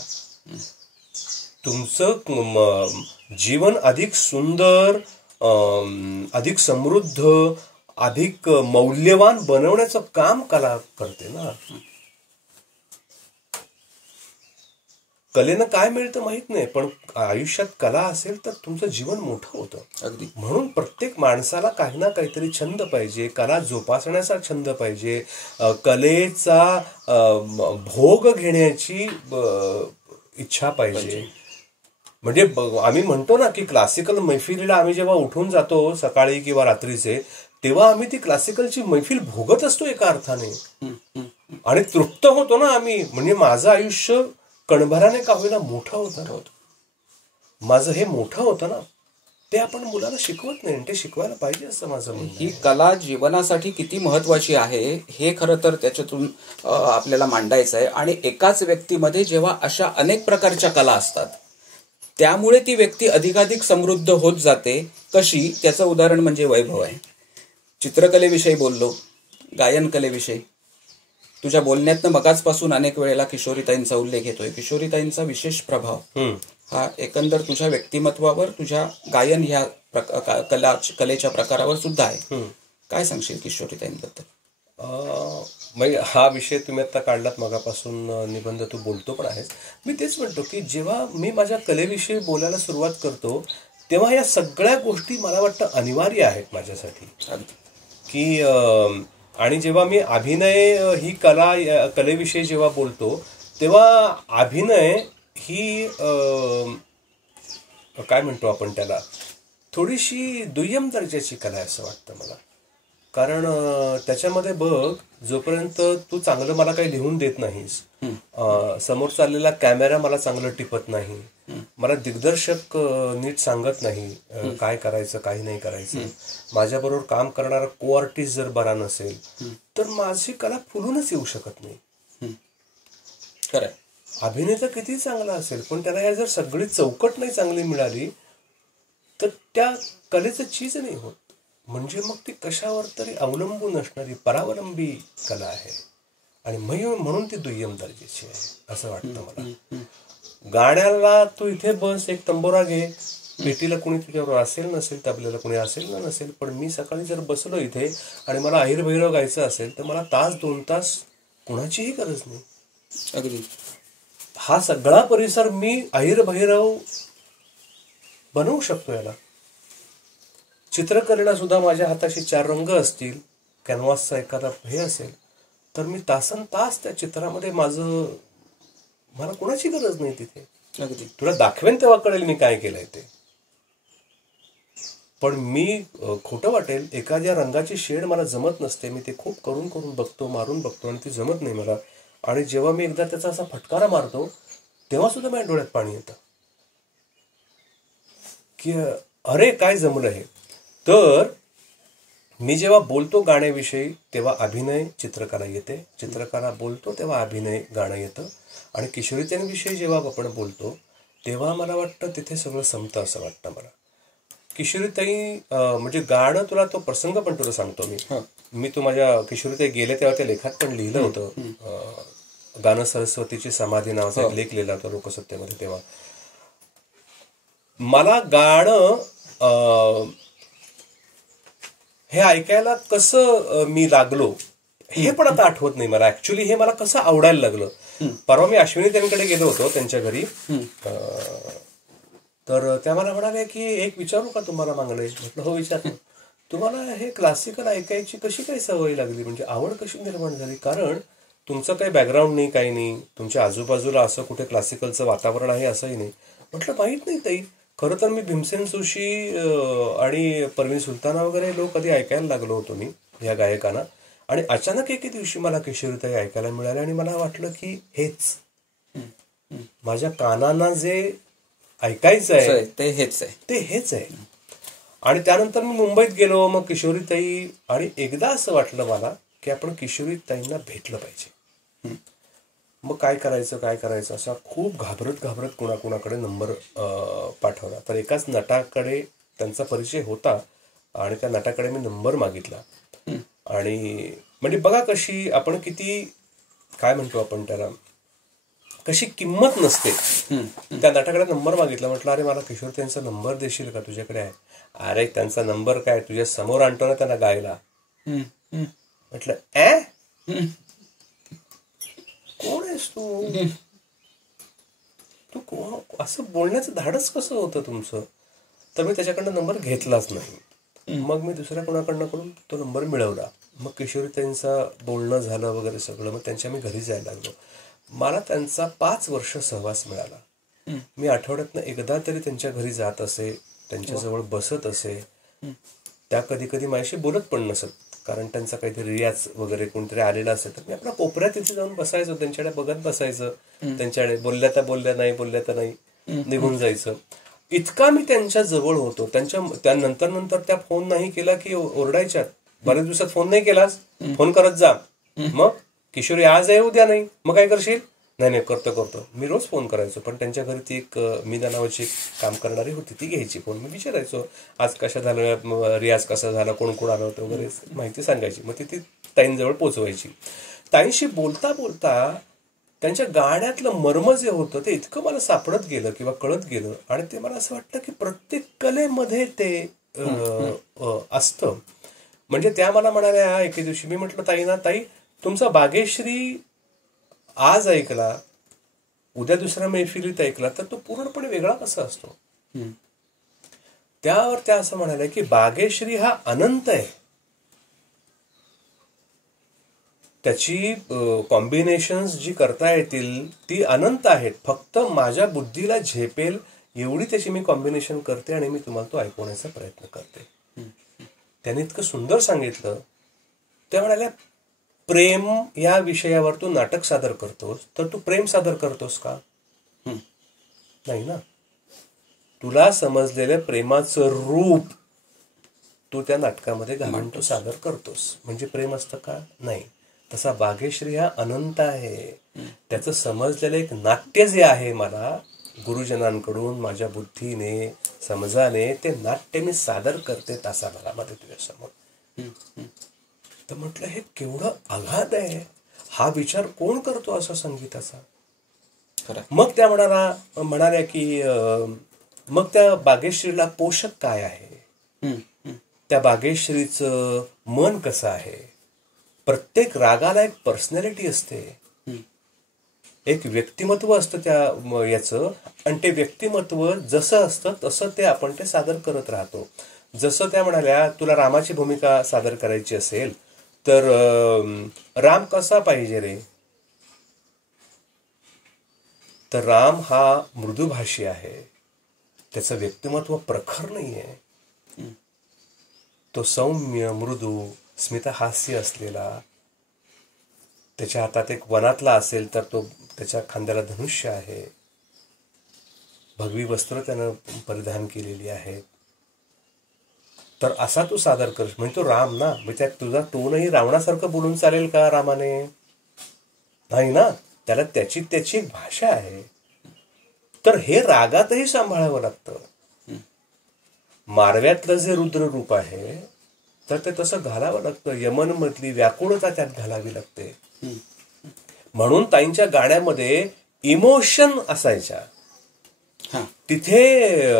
तुमचं जीवन अधिक सुंदर, अधिक समृद्ध, अधिक मौल्यवान बनवण्याचं काम कला करते ना. कलेनं काय मिळतं माहित नाही, पण आयुष्यात कला असेल तर तुमचं जीवन मोठं होतं. अगदी. म्हणून प्रत्येक माणसाला काही ना काहीतरी छंद पाहिजे, कला जोपासण्याचा छंद पाहिजे, कलेचा भोग घेण्याची इच्छा पाहिजे. म्हणजे आम्ही म्हणतो ना की क्लासिकल मैफिलीला आम्ही जेव्हा उठून जातो सकाळी किंवा रात्रीचे, तेव्हा आम्ही ती क्लासिकलची मैफिल भोगत असतो एका अर्थाने, आणि तृप्त होतो ना आम्ही. म्हणजे माझं आयुष्य कणभराने का होईना मोठं होतं. माझं हे मोठं होतं ना, ते आपण मुलाला शिकवत नाही, ते शिकवायला पाहिजे असं माझं म्हणणं आहे. ही कला जीवनासाठी किती महत्वाची आहे हे खरं तर त्याच्यातून आपल्याला मांडायचं आहे. आणि एकाच व्यक्तीमध्ये जेव्हा अशा अनेक प्रकारच्या कला असतात, त्यामुळे ती व्यक्ती अधिकाधिक समृद्ध होत जाते. कशी? त्याचं उदाहरण म्हणजे वैभव आहे. चित्रकलेविषयी बोललो, गायन कलेविषयी. तुझ्या बोलण्यातनं मगाचपासून अनेक वेळेला किशोरीताईंचा उल्लेख येतोय. किशोरीताईंचा विशेष प्रभाव हा एकंदर तुझ्या व्यक्तिमत्वावर, तुझ्या गायन ह्या कलेच्या प्रकारावर सुद्धा आहे. काय सांगशील किशोरीताईंबद्दल? म्हणजे हा विषय तुम्ही आता काढलात मगापासून, निबंध तू बोलतो पण आहेस. मी तेच म्हणतो की जेव्हा मी माझ्या कलेविषयी बोलायला सुरुवात करतो तेव्हा या सगळ्या गोष्टी मला वाटतं अनिवार्य आहेत माझ्यासाठी. की आणि जेव्हा मी अभिनय ही कलेविषयी जेव्हा बोलतो तेव्हा अभिनय ही काय म्हणतो आपण त्याला, थोडीशी दुय्यम दर्जाची कला आहे असं वाटतं मला. कारण त्याच्यामध्ये बघ, जोपर्यंत तू चांगलं मला काही लिहून देत नाहीस, समोर चाललेला कॅमेरा मला चांगलं टिपत नाही, मला दिग्दर्शक नीट सांगत नाही काय करायचं काही नाही करायचं, माझ्याबरोबर काम करणारा को आर्टिस्ट जर बरा नसेल, तर माझी कला फुलूनच येऊ शकत नाही. खरं. अभिनेता किती चांगला असेल पण त्याला या जर सगळी चौकट नाही चांगली मिळाली तर त्या कलेचं चीज नाही होत. म्हणजे मग ती कशावर तरी अवलंबून असणारी परावलंबी कला आहे, आणि म्हणून ती दुय्यम दर्जाची आहे असं वाटतं मला. गाण्याला तू इथे बस, एक तंबोरा घे, पेटीला कुणी तुझ्यावर असेल नसेल, तबल्याला कुणी असेल ना नसेल, पण मी सकाळी जर बसलो इथे आणि मला अहिर भैरव गायचं असेल तर मला तास 2 तास कुणाचीही गरज नाही. अगदी. हा सगळा परिसर मी अहिर भैरव बनवू शकतो. याला चित्रकलेला सुद्धा माझ्या हाताशी 4 रंग असतील, कॅनव्हासचा एखादा हे असेल, तर मी तासन तास त्या चित्रामध्ये मला कोणाची गरज नाही तिथे. अगदी. तुला दाखवेन तेव्हा कळेल मी काय केलंय ते. पण मी खोटं वाटेल, एखाद्या रंगाची शेड मला जमत नसते, मी ते खूप करून बघतो, मारून बघतो, आणि ती जमत नाही मला. आणि जेव्हा मी एकदा त्याचा असा फटकारा मारतो तेव्हा सुद्धा माझ्या डोळ्यात पाणी येतं की अरे काय जमलं हे. तर मी जेव्हा बोलतो गाण्याविषयी तेव्हा अभिनय चित्रकला येते, चित्रकला बोलतो तेव्हा अभिनय गाणं येतं, आणि किशोरीताईंविषयी जेव्हा आपण बोलतो तेव्हा मला वाटतं तिथे सगळं संपतं असं वाटतं मला. किशोरीताई म्हणजे गाणं, तुला तो प्रसंग पण तुला सांगतो मी तू माझ्या किशोरीताई गेले तेव्हा त्या लेखात पण लिहिलं होतं, गाणं सरस्वतीची समाधी नावाचा एक लेख लिहिला होता लोकसत्तेमध्ये. तेव्हा मला गाणं हे ऐकायला कसं मी लागलो हे पण आता आठवत नाही मला. ऍक्च्युली हे मला कसं आवडायला लागलं. परवा मी अश्विनी त्यांकडे गेलो होतो त्यांच्या घरी, तर त्या मला म्हणाल्या की एक विचारू का तुम्हाला मागणं. म्हटलं हो विचार. तुम्हाला हे क्लासिकल ऐकायची कशी काय सवय लागली, म्हणजे आवड कशी निर्माण झाली. कारण तुमचं काही बॅकग्राऊंड नाही, काही नाही, तुमच्या आजूबाजूला असं कुठे क्लासिकलचं वातावरण आहे असंही नाही. म्हटलं माहित नाही ताई, खरं तर मी भीमसेन जोशी आणि परवीन सुलताना वगैरे लोक कधी ऐकायला लागलो होतो मी या गायकांना, आणि अचानक एके दिवशी मला किशोरीताई ऐकायला मिळाल्या आणि मला वाटलं की हेच माझ्या कानांना जे ऐकायचं आहे ते हेच आहे. आणि त्यानंतर मी मुंबईत गेलो, मग किशोरीताई, आणि एकदा असं वाटलं मला की आपण किशोरीताईंना भेटलं पाहिजे. मग काय करायचं असा खूप घाबरत कुणाकडे नंबर पाठवला. तर एकाच नटाकडे त्यांचा परिचय होता आणि त्या नटाकडे मी नंबर मागितला. आणि म्हणजे बघा कशी आपण किती काय म्हणतो आपण त्याला, कशी किंमत नसते. त्या नटाकडे नंबर मागितला. म्हटलं अरे मला किशोरीताईंचा नंबर देशील का, तुझ्याकडे आहे. अरे त्यांचा नंबर काय, तुझ्या समोर आणतो ना त्यांना गायला. म्हटलं कोण आहेस तू. असं बोलण्याचं धाडस कसं होतं तुमचं? तर मी त्याच्याकडनं नंबर घेतलाच नाही. मग मी दुसऱ्या कोणाकडनं तो नंबर मिळवला. मग किशोरीताईंचं बोलणं झालं वगैरे सगळं. मग त्यांच्या मी घरी जायला लागलो. मला त्यांचा 5 वर्ष सहवास मिळाला. मी आठवड्यातनं एकदा तरी त्यांच्या घरी जात असे, त्यांच्याजवळ बसत असे. त्या कधी कधी माझ्याशी बोलत पण नसत, कारण त्यांचा काहीतरी रियाज वगैरे कोणतरी आलेला असेल तर मी आपल्या कोपऱ्यात तिथे जाऊन बसायचो, त्यांच्याकडे बघत बसायचं. त्यांच्याकडे बोलल्या तर नाही निघून जायचं. इतका मी त्यांच्या जवळ होतो. त्यानंतर त्या फोन नाही केला की ओरडायच्यात, बऱ्याच दिवसात फोन नाही केलास, फोन करत जा. मग किशोरी आज आहे उद्या नाही, मग काय करशील? नाही करतो. मी रोज फोन करायचो. पण त्यांच्या घरी ती एक मीना नावाची काम करणारी होती, ती घ्यायची फोन. मी विचारायचो आज कशा झालं, रियाज कसा झाला, कोण कोण आलं होतं वगैरे माहिती सांगायची. मग ती ताईंजवळ पोचवायची. ताईंशी बोलता बोलता त्यांच्या गाण्यातलं मर्म जे होतं ते इतकं मला सापडत गेलं किंवा कळत गेलं. आणि ते मला असं वाटतं की प्रत्येक कलेमध्ये ते असतं. म्हणजे त्या मला म्हणाल्या एके दिवशी, मी म्हटलं ताई तुमचा बागेश्री आज ऐकला, उद्या दुसऱ्या मैफिलीत ऐकला तर तो पूर्णपणे वेगळा कसा असतो? त्यावर त्या असं म्हणाल्या की बागेश्री हा अनंत आहे. त्याची कॉम्बिनेशन्स जी करता येतील ती अनंत आहेत. फक्त माझ्या बुद्धीला झेपेल एवढी त्याची मी कॉम्बिनेशन करते आणि मी तुम्हाला तो ऐकवण्याचा प्रयत्न करते. त्यांनी इतकं सुंदर सांगितलं. त्या म्हणाल्या प्रेम या विषयावर तू नाटक सादर करतोस तर तू प्रेम सादर करतोस का? नाही ना. तुला समजलेलं प्रेमाचं रूप तू त्या नाटकामध्ये घालून तो सादर करतोस. म्हणजे प्रेम असतं का? नाही. तसा बागेश्री हा अनंत आहे. त्याचं समजलेलं एक नाट्य जे आहे, मला गुरुजनांकडून माझ्या बुद्धीने समजाने ते नाट्य मी सादर करते तासाभरामध्ये तुझ्यासमोर. तर म्हटलं हे केवढं आघात आहे. हा विचार कोण करतो असा संगीताचा? मग त्या म्हणाल्या की मग त्या बागेश्रीला पोषक काय आहे, त्या बागेश्रीचं मन कसं आहे. प्रत्येक रागाला एक पर्सनॅलिटी असते, एक व्यक्तिमत्व असतं त्या याचं. आणि ते व्यक्तिमत्व जसं असतं तसं आपण ते सादर करत राहतो. जसं त्या म्हणाल्या तुला रामाची भूमिका सादर करायची असेल तर राम कसा पाहिजे रे? तर राम हा मृदुभाषी आहे. त्याचं व्यक्तिमत्व प्रखर नाहीये. तो सौम्य मृदू स्मितहास्य असलेला, त्याच्या हातात एक वनातला असेल तर तो त्याच्या खांद्याला धनुष्य आहे. भगवी वस्त्र त्यानं परिधान केलेली आहेत. तर असा तू सादर कर. म्हणजे तो राम ना. त्यात तुझा टोनही रावणासारखं बोलून चालेल का रामाने? नाही ना. त्याला त्याची एक भाषा आहे. तर हे रागातही सांभाळावं लागतं. मारव्यातलं जे रुद्र रूप आहे तर ते तसं घालावं लागतं. यमन मधली व्याकुळता त्यात घालावी लागते. म्हणून ताईंच्या गाण्यामध्ये इमोशन असायच्या. तिथे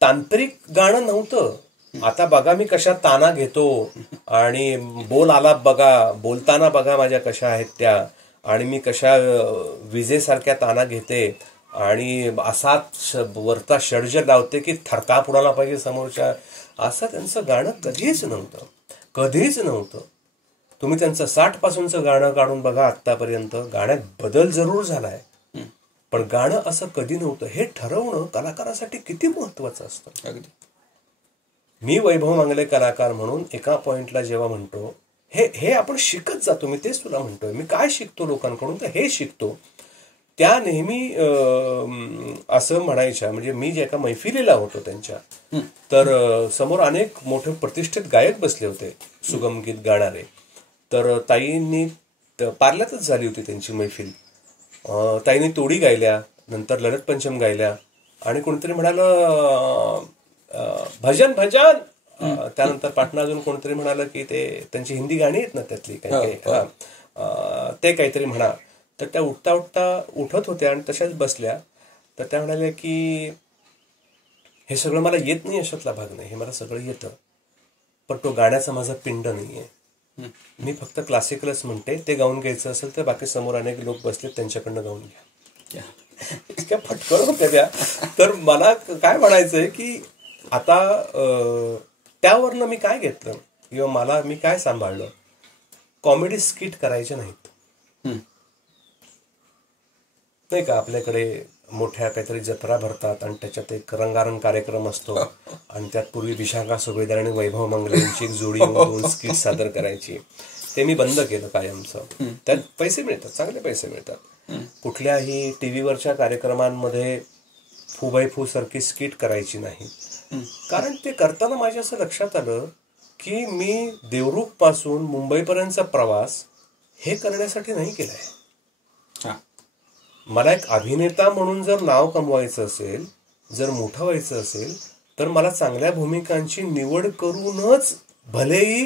तांत्रिक गाणं नव्हतं. आता बघा मी कशा ताना घेतो आणि बोल आलाप बघा, बोलताना बघा माझ्या कशा आहेत त्या, आणि मी कशा विजेसारख्या ताना घेते आणि असाच वरता षड्ज लावते की थरकाप उडाला पाहिजे समोरच्या. असं त्यांचं गाणं कधीच नव्हतं. तुम्ही त्यांचं 60 पासूनचं गाणं काढून बघा आत्तापर्यंत, गाण्यात बदल जरूर झालाय, पण गाणं असं कधी नव्हतं. हे ठरवणं कलाकारासाठी किती महत्वाचं असतं. अगदी. मी वैभव मांगले कलाकार म्हणून एका पॉइंटला जेव्हा म्हणतो हे आपण शिकत जातो. मी तेच तुला म्हणतोय, मी काय शिकतो लोकांकडून, तर हे शिकतो. त्या नेहमी असं म्हणायच्या. म्हणजे मी जे एका मैफिलीला होतो त्यांच्या, तर समोर अनेक मोठे प्रतिष्ठित गायक बसले होते सुगम गीत गाणारे. तर ताईंनी पार्ल्यातच झाली होती त्यांची मैफिल. ताईंनी तोडी गायल्या, नंतर ललित पंचम गायल्या, आणि कोणीतरी म्हणालं भजन. त्यानंतर पाटणा अजून कोणतरी म्हणालं की ते त्यांची हिंदी गाणी आहेत ना त्यातली काही ते काहीतरी म्हणा. तर त्या उठता उठत होत्या आणि तशाच बसल्या. तर त्या म्हणाल्या की हे सगळं मला येत नाही, अशातला भाग नाही, हे मला सगळं येतं, पण तो गाण्याचा माझा पिंड नाहीये. मी फक्त क्लासिकलच म्हणते. ते गाऊन घ्यायचं असेल तर बाकी समोर अनेक लोक बसले, त्यांच्याकडनं गाऊन घ्या. इतक्या फटकळ होत्या त्या. तर मला काय म्हणायचंय की आता त्यावरनं मी काय घेतलं किंवा मी काय सांभाळलं, कॉमेडी स्किट करायचे नाहीत. नाही का, आपल्याकडे मोठ्या काहीतरी जत्रा भरतात आणि त्याच्यात एक रंगारंग कार्यक्रम असतो आणि त्यात पूर्वी विशाखा सुभेदार आणि वैभव मंगले यांची एक जोडी दोन स्किट सादर करायची. ते मी बंद केलं कायमचं. त्यात पैसे मिळतात, चांगले पैसे मिळतात. कुठल्याही टीव्हीवरच्या कार्यक्रमांमध्ये फू सारखी स्किट करायची नाही. कारण ते करताना माझ्या असं लक्षात आलं की मी देवरुख पासून मुंबईपर्यंतचा प्रवास हे करण्यासाठी नाही केलाय. मला एक अभिनेता म्हणून जर नाव कमवायचं असेल, जर मोठं व्हायचं असेल, तर मला चांगल्या भूमिकांची निवड करूनच, भलेही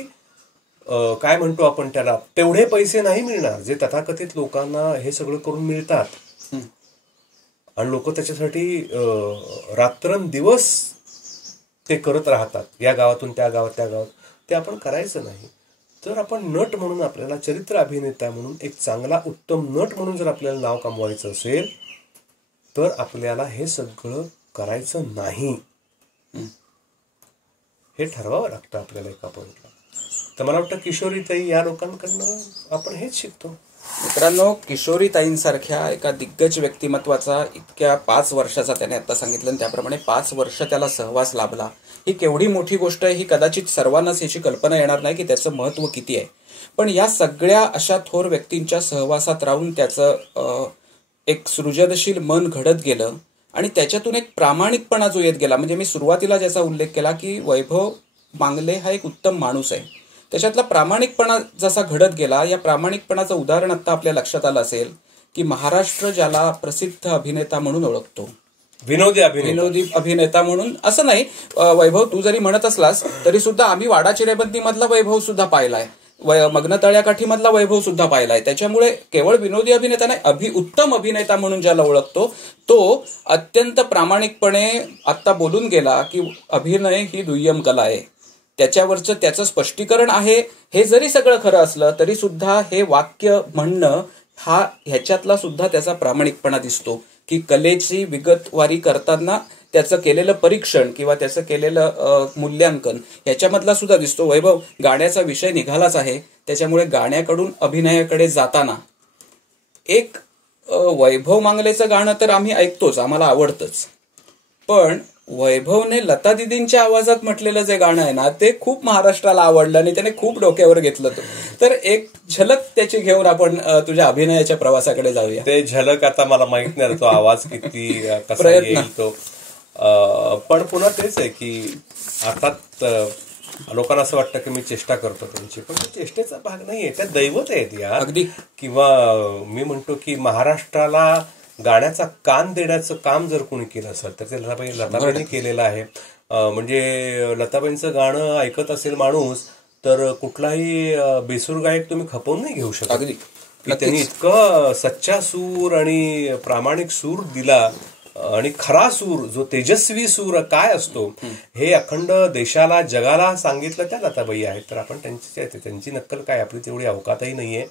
काय म्हणतो आपण त्याला, तेवढे पैसे नाही मिळणार जे तथाकथित लोकांना हे सगळं करून मिळतात. आणि लोक त्याच्यासाठी रात्रंदिवस ते करत राहतात, या गावातून त्या गावात त्या गावात. ते आपण करायचं नाही. तर आपण नट म्हणून, आपल्याला चरित्र अभिनेता म्हणून, एक चांगला उत्तम नट म्हणून जर आपल्याला नाव कमवायचं असेल, तर आपल्याला हे सगळं करायचं नाही. हे ठरवावं लागतं आपल्याला एका पॉईंटला. तर मला वाटतं किशोरीताई या लोकांकडनं आपण हेच शिकतो. मित्रांनो, किशोरीताईंसारख्या एका दिग्गज व्यक्तिमत्वाचा इतक्या 5 वर्षाचा, त्याने आता सांगितलं त्याप्रमाणे 5 वर्ष त्याला सहवास लाभला. ही केवढी मोठी गोष्ट आहे, ही कदाचित सर्वांनाच याची कल्पना येणार नाही की त्याचं महत्व किती आहे. पण या सगळ्या अशा थोर व्यक्तींच्या सहवासात राहून त्याचं एक सृजनशील मन घडत गेलं आणि त्याच्यातून एक प्रामाणिकपणा जो येत गेला. म्हणजे मी सुरुवातीला ज्याचा उल्लेख केला की वैभव मांगले हा एक उत्तम माणूस आहे, त्याच्यातला प्रामाणिकपणा जसा घडत गेला, या प्रामाणिकपणाचं उदाहरण आता आपल्या लक्षात आलं असेल की महाराष्ट्र ज्याला प्रसिद्ध अभिनेता म्हणून ओळखतो, विनोदी अभिनेता म्हणून, असं नाही, वैभव तू जरी म्हणत असलास तरी सुद्धा आम्ही वाडा चिरेबंदी मधला वैभव सुद्धा पाहिलाय, मग्न तळ्याकाठी मधला वैभव सुद्धा पाहिलाय. त्याच्यामुळे केवळ विनोदी अभिनेता नाही, उत्तम अभिनेता म्हणून ज्याला ओळखतो, तो अत्यंत प्रामाणिकपणे आता बोलून गेला की अभिनय ही दुय्यम कला आहे. त्याच्यावरचं त्याचं स्पष्टीकरण आहे. हे जरी सगळं खरं असलं तरी सुद्धा हे वाक्य म्हणणं ह्याच्यातला सुद्धा त्याचा प्रामाणिकपणा दिसतो की कलेची विगतवारी करताना त्याचं केलेलं परीक्षण किंवा त्याचं केलेलं मूल्यांकन ह्याच्यामधला सुद्धा दिसतो. वैभव, गाण्याचा विषय निघालाच आहे, त्याच्यामुळे गाण्याकडून अभिनयाकडे जाताना एक वैभव मांगलेचं गाणं तर आम्ही ऐकतोच, आम्हाला आवडतंच, पण वैभवने लता दिदींच्या आवाजात म्हटलेलं जे गाणं आहे ना, ते खूप महाराष्ट्राला आवडलं आणि त्याने खूप डोक्यावर घेतलं. तर एक झलक त्याची घेऊन आपण तुझ्या अभिनयाच्या प्रवासाकडे जाऊया. ते झलक आता मला माहित नाही तो आवाज किती कसा येईल तो, पण पुन्हा तेच आहे की अर्थात लोकांना असं वाटतं की मी चेष्टा करतो त्यांची, पण तो चेष्टेचा भाग नाहीये, त्या दैवत आहेत या अगदी. किंवा मी म्हणतो की महाराष्ट्राला गाण्याचा कान देण्याचं काम जर कोणी केलं असेल तर ते लताबाईंनी केलेलं आहे. म्हणजे लताबाईंचं गाणं ऐकत असेल माणूस तर कुठलाही बेसूर गायक तुम्ही खपवून नाही घेऊ शकत. त्यांनी इतकं सच्चा सूर आणि प्रामाणिक सूर दिला आणि खरा सूर, जो तेजस्वी सूर काय असतो हे अखंड देशाला जगाला सांगितलं त्या लताबाई आहेत. तर आपण त्यांची नक्कल काय, आपली तेवढी अवकातही नाहीये.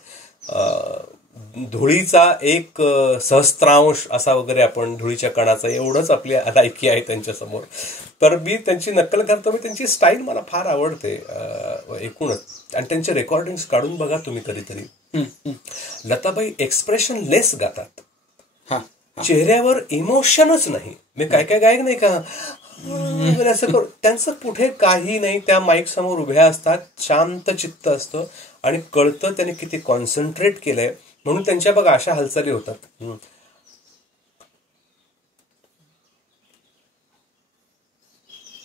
धुळीचा एक सहस्त्रांश असा वगैरे आपण धुळीच्या कणाचा एवढंच आपली लायकी आहे त्यांच्यासमोर. तर मी त्यांची नक्कल करतो, मी त्यांची स्टाईल मला फार आवडते एकूणच. आणि त्यांचे रेकॉर्डिंग्स काढून बघा तुम्ही कधीतरी. लताबाई एक्सप्रेशन लेस गातात, चेहऱ्यावर इमोशनच नाही. मी काय गायक नाही का असं करू, त्यांचं कुठे काही नाही, त्या माईक समोर उभ्या असतात, शांत चित्त असतं आणि कळतं त्याने किती कॉन्सन्ट्रेट केलंय. म्हणून त्यांच्या बघा अशा हालचाली होतात.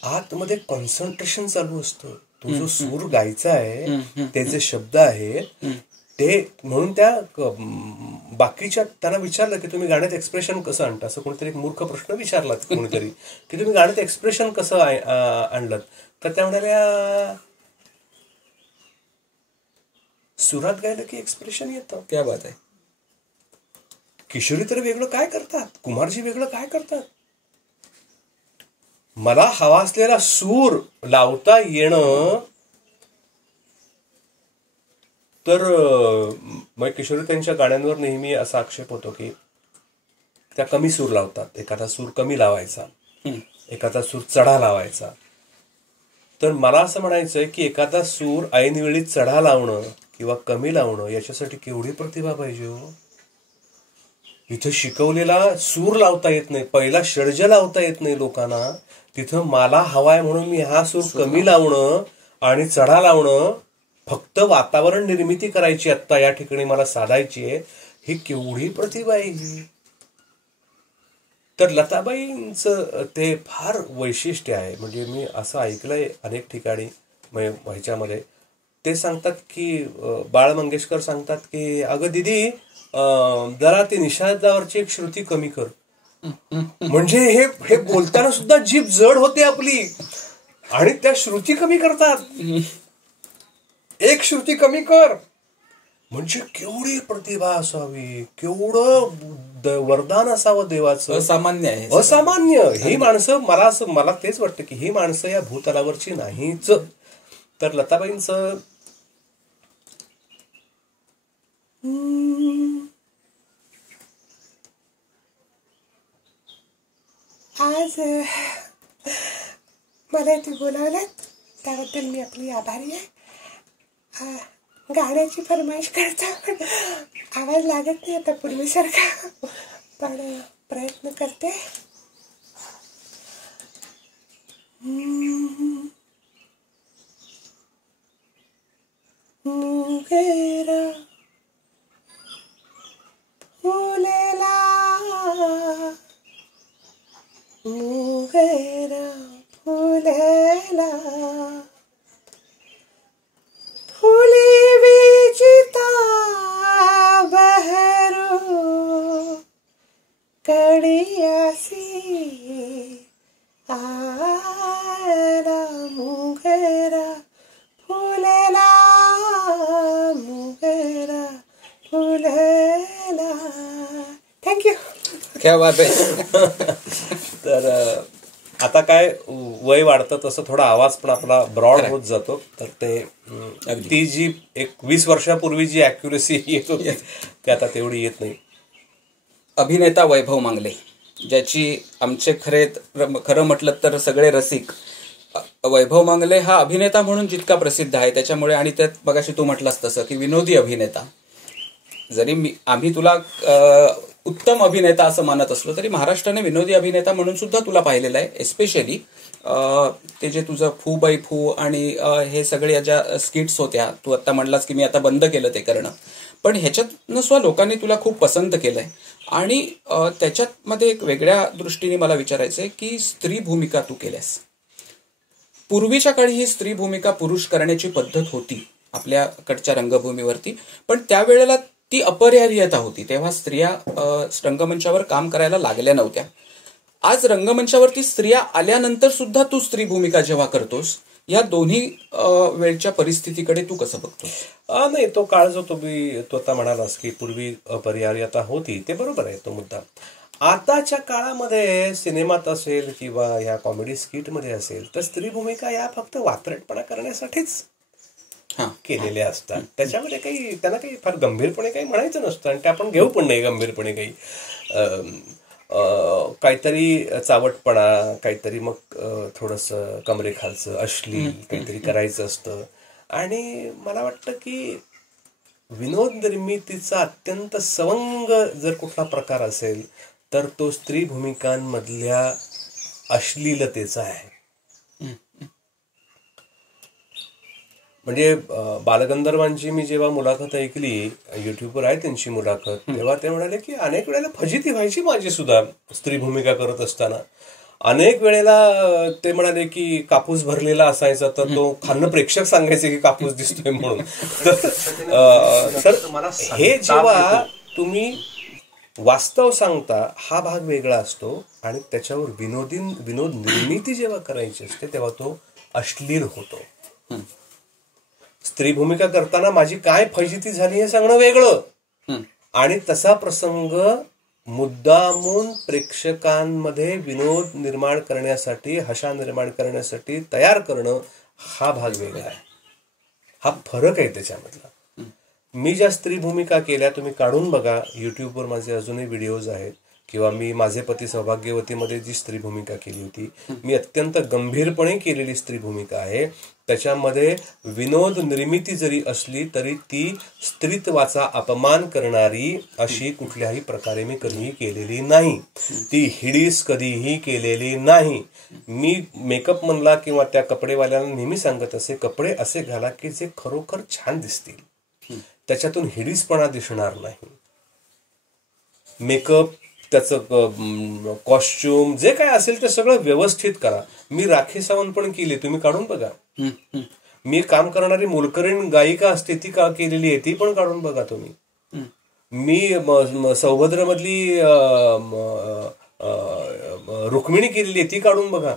आतमध्ये कॉन्सन्ट्रेशन चालू असतं. तो जो सूर गायचा आहे, ते जे शब्द आहेत ते, म्हणून त्या बाकीच्या त्यांना विचारलं की तुम्ही गाण्यात एक्सप्रेशन कसं आणता, असं कोणीतरी एक मूर्ख प्रश्न विचारला कोणीतरी की तुम्ही गाण्यात एक्सप्रेशन कसं आणलं, तर त्या म्हणाल्या सुरात गायलं की एक्सप्रेशन येतं. क्या बात आहे. किशोरी तर वेगळं काय करतात, कुमारजी वेगळं काय करतात. मला हवा असलेला सूर लावता येणं, तर मग किशोरी त्यांच्या गाण्यांवर नेहमी असा आक्षेप होतो की त्या कमी सूर लावतात, एखादा सूर कमी लावायचा, एखादा सूर चढा लावायचा. तर मला असं म्हणायचंय की एखादा सूर ऐनवेळी चढा लावणं किंवा कमी लावणं याच्यासाठी केवढी प्रतिभा पाहिजे हो. इथं शिकवलेला सूर लावता येत नाही, पहिला षड्ज लावता येत नाही लोकांना. तिथं मला हवाय म्हणून मी हा सूर कमी लावणं आणि चढा लावणं, फक्त वातावरण निर्मिती करायची आत्ता या ठिकाणी मला साधायची आहे. ही केवढी प्रतिभा आहे ही. तर लताबाईंचं ते फार वैशिष्ट्य आहे. म्हणजे मी असं ऐकलंय अनेक ठिकाणी ह्याच्यामध्ये ते सांगतात की बाळ मंगेशकर सांगतात की अगं दिदी जरा ती निषादावरची एक श्रुती कमी कर. म्हणजे हे बोलताना सुद्धा जीभ जड होते आपली आणि त्या श्रुती कमी करतात. एक श्रुती कमी कर म्हणजे केवढी प्रतिभा असावी, केवढं वरदान असावं देवाचं. असामान्य आहे, असामान्य. ही माणसं मला तेच वाटतं की ही माणसं या भूतलावरची नाहीच. तर लताबाईंचं आज मला इथे बोलावलं त्याबद्दल मी आपली आभारी आहे. गाण्याची फरमाईश करता पण आवाज लागत नाही आता पूर्वीसारखा, पण प्रयत्न करते. मुगेरा फुलेला, मुगेरा फुलेला, फुले विचिता बहरू कड़ियासी आला, मुगेरा फुलेला, मुगेरा फुलेला. थँक्यू. क्या बात आहे. तर आता काय वय वाढतं तसं थोडा आवाज पण आपला ब्रॉड होत जातो. तर ते ती जी एक 20 वर्षापूर्वी जी ॲक्युरेसी येत होती ती आता तेवढी येत नाही. अभिनेता वैभव मांगले, ज्याची आमचे खरं म्हटलं तर सगळे रसिक. वैभव मांगले हा अभिनेता म्हणून जितका प्रसिद्ध आहे त्याच्यामुळे, आणि त्यात मगाशी तू म्हटलास तसं की विनोदी अभिनेता. जरी आम्ही तुला उत्तम अभिनेता असं मानत असलो तरी महाराष्ट्राने विनोदी अभिनेता म्हणून सुद्धा तुला पाहिलेलं आहे. एस्पेशली ते जे तुझं फू बाई फू आणि हे सगळे ज्या स्किट्स होत्या, तू आता म्हणलास की मी आता बंद केलं ते करणं, पण ह्याच्यातनं सुद्धा लोकांनी तुला खूप पसंत केलंय. आणि त्याच्यामध्ये एक वेगळ्या दृष्टीने मला विचारायचं आहे की स्त्री भूमिका तू केल्यास. पूर्वीच्या काळी ही स्त्री भूमिका पुरुष करण्याची पद्धत होती आपल्याकडच्या रंगभूमीवरती, पण त्यावेळेला ती अपरिहार्यता होती. तेव्हा स्त्रिया रंगमंचावर काम करायला लागल्या नव्हत्या. आज रंगमंचावरती स्त्रिया आल्यानंतर सुद्धा तू स्त्री भूमिका जेव्हा करतोस, या दोन्ही वेळच्या परिस्थितीकडे तू कसं बघतोस? नाही, तो काळ जो तुम्ही तो आता म्हणालास की पूर्वी अपरिहार्यता होती, ते बरोबर आहे तो मुद्दा. आताच्या काळामध्ये सिनेमात असेल किंवा या कॉमेडी स्किटमध्ये असेल तर स्त्री भूमिका या फक्त वात्रटपणा करण्यासाठीच केलेल्या असतात. त्याच्यामध्ये काही त्यांना काही फार गंभीरपणे काही म्हणायचं नसतं आणि ते आपण घेऊ पण नाही गंभीरपणे काही. काहीतरी चावटपणा, काहीतरी मग थोडंसं कमरेखालचं अश्लील काहीतरी करायचं असतं. आणि मला वाटतं की विनोद निर्मितीचा अत्यंत सवंग जर कुठला प्रकार असेल तर तो स्त्री भूमिकांमधल्या अश्लीलतेचा आहे. म्हणजे बालगंधर्वांची मी जेव्हा मुलाखत ऐकली, युट्यूबवर आहे त्यांची मुलाखत, तेव्हा ते म्हणाले की अनेक वेळेला फजिती व्हायची माझी सुद्धा स्त्री भूमिका करत असताना. अनेक वेळेला ते म्हणाले की कापूस भरलेला असायचा तर तो खाणं प्रेक्षक सांगायचे की कापूस दिसतोय म्हणून. तर हे जेव्हा तुम्ही वास्तव सांगता हा भाग वेगळा असतो आणि त्याच्यावर विनोद निर्मिती जेव्हा करायची असते तेव्हा तो अश्लील होतो. स्त्री भूमिका करताना माझी काय फजिती झाली हे सांगणं वेगळं, आणि तसा प्रसंग मुद्दामून प्रेक्षकांमध्ये विनोद निर्माण करण्यासाठी, हशा निर्माण करण्यासाठी तयार करणं हा भाग वेगळा आहे. हा फरक आहे त्याच्यामधला. मी ज्या स्त्री भूमिका केल्या तुम्ही काढून बघा, युट्यूबवर माझे अजूनही व्हिडिओज आहेत. किंवा मी माझे पती सौभाग्यवतीमध्ये जी स्त्री भूमिका केली होती, मी अत्यंत गंभीरपणे केलेली स्त्री भूमिका आहे. त्याच्यामध्ये विनोद निर्मिती जरी असली तरी ती स्त्रीत्वाचा अपमान करणारी अशी कुठल्याही प्रकारे मी कधीही केलेली नाही. ती हिडीस कधीही केलेली नाही. मी मेकअप म्हणला किंवा त्या कपडेवाल्यांना नेहमी सांगत असे, कपडे असे घाला की जे खरोखर छान दिसतील, त्याच्यातून हिडीसपणा दिसणार नाही. मेकअप, त्याचं कॉस्ट्युम जे काय असेल ते सगळं व्यवस्थित करा. मी राखी सावंत पण केली, तुम्ही काढून बघा. मी काम करणारी मोलकरीण गायिका असते ती का केलेली आहे, ती पण काढून बघा तुम्ही. मी सौभद्र मधली रुक्मिणी केलेली आहे, ती काढून बघा.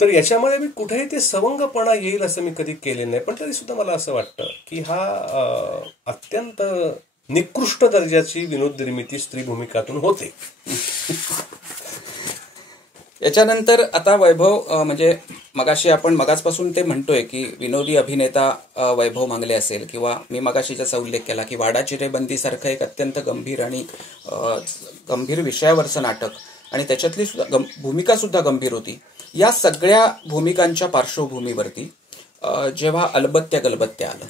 तर याच्यामध्ये मी कुठेही ते सवंगपणा येईल असं मी कधी केले नाही. पण तरी सुद्धा मला असं वाटतं की हा अत्यंत निकृष्ट दर्जाची विनोद निर्मिती स्त्री भूमिकातून होते. याच्यानंतर आता वैभव म्हणजे मगाचपासून ते म्हणतोय की विनोदी अभिनेता वैभव मांगले असेल, किंवा मी मगाशी ज्याचा उल्लेख केला की वाडा चिरेबंदी सारखं एक अत्यंत गंभीर आणि गंभीर विषयावरचं नाटक, आणि त्याच्यातली भूमिका सुद्धा गंभीर होती. या सगळ्या भूमिकांच्या पार्श्वभूमीवरती जेव्हा अलबत्त्या गलबत्त्या आलं,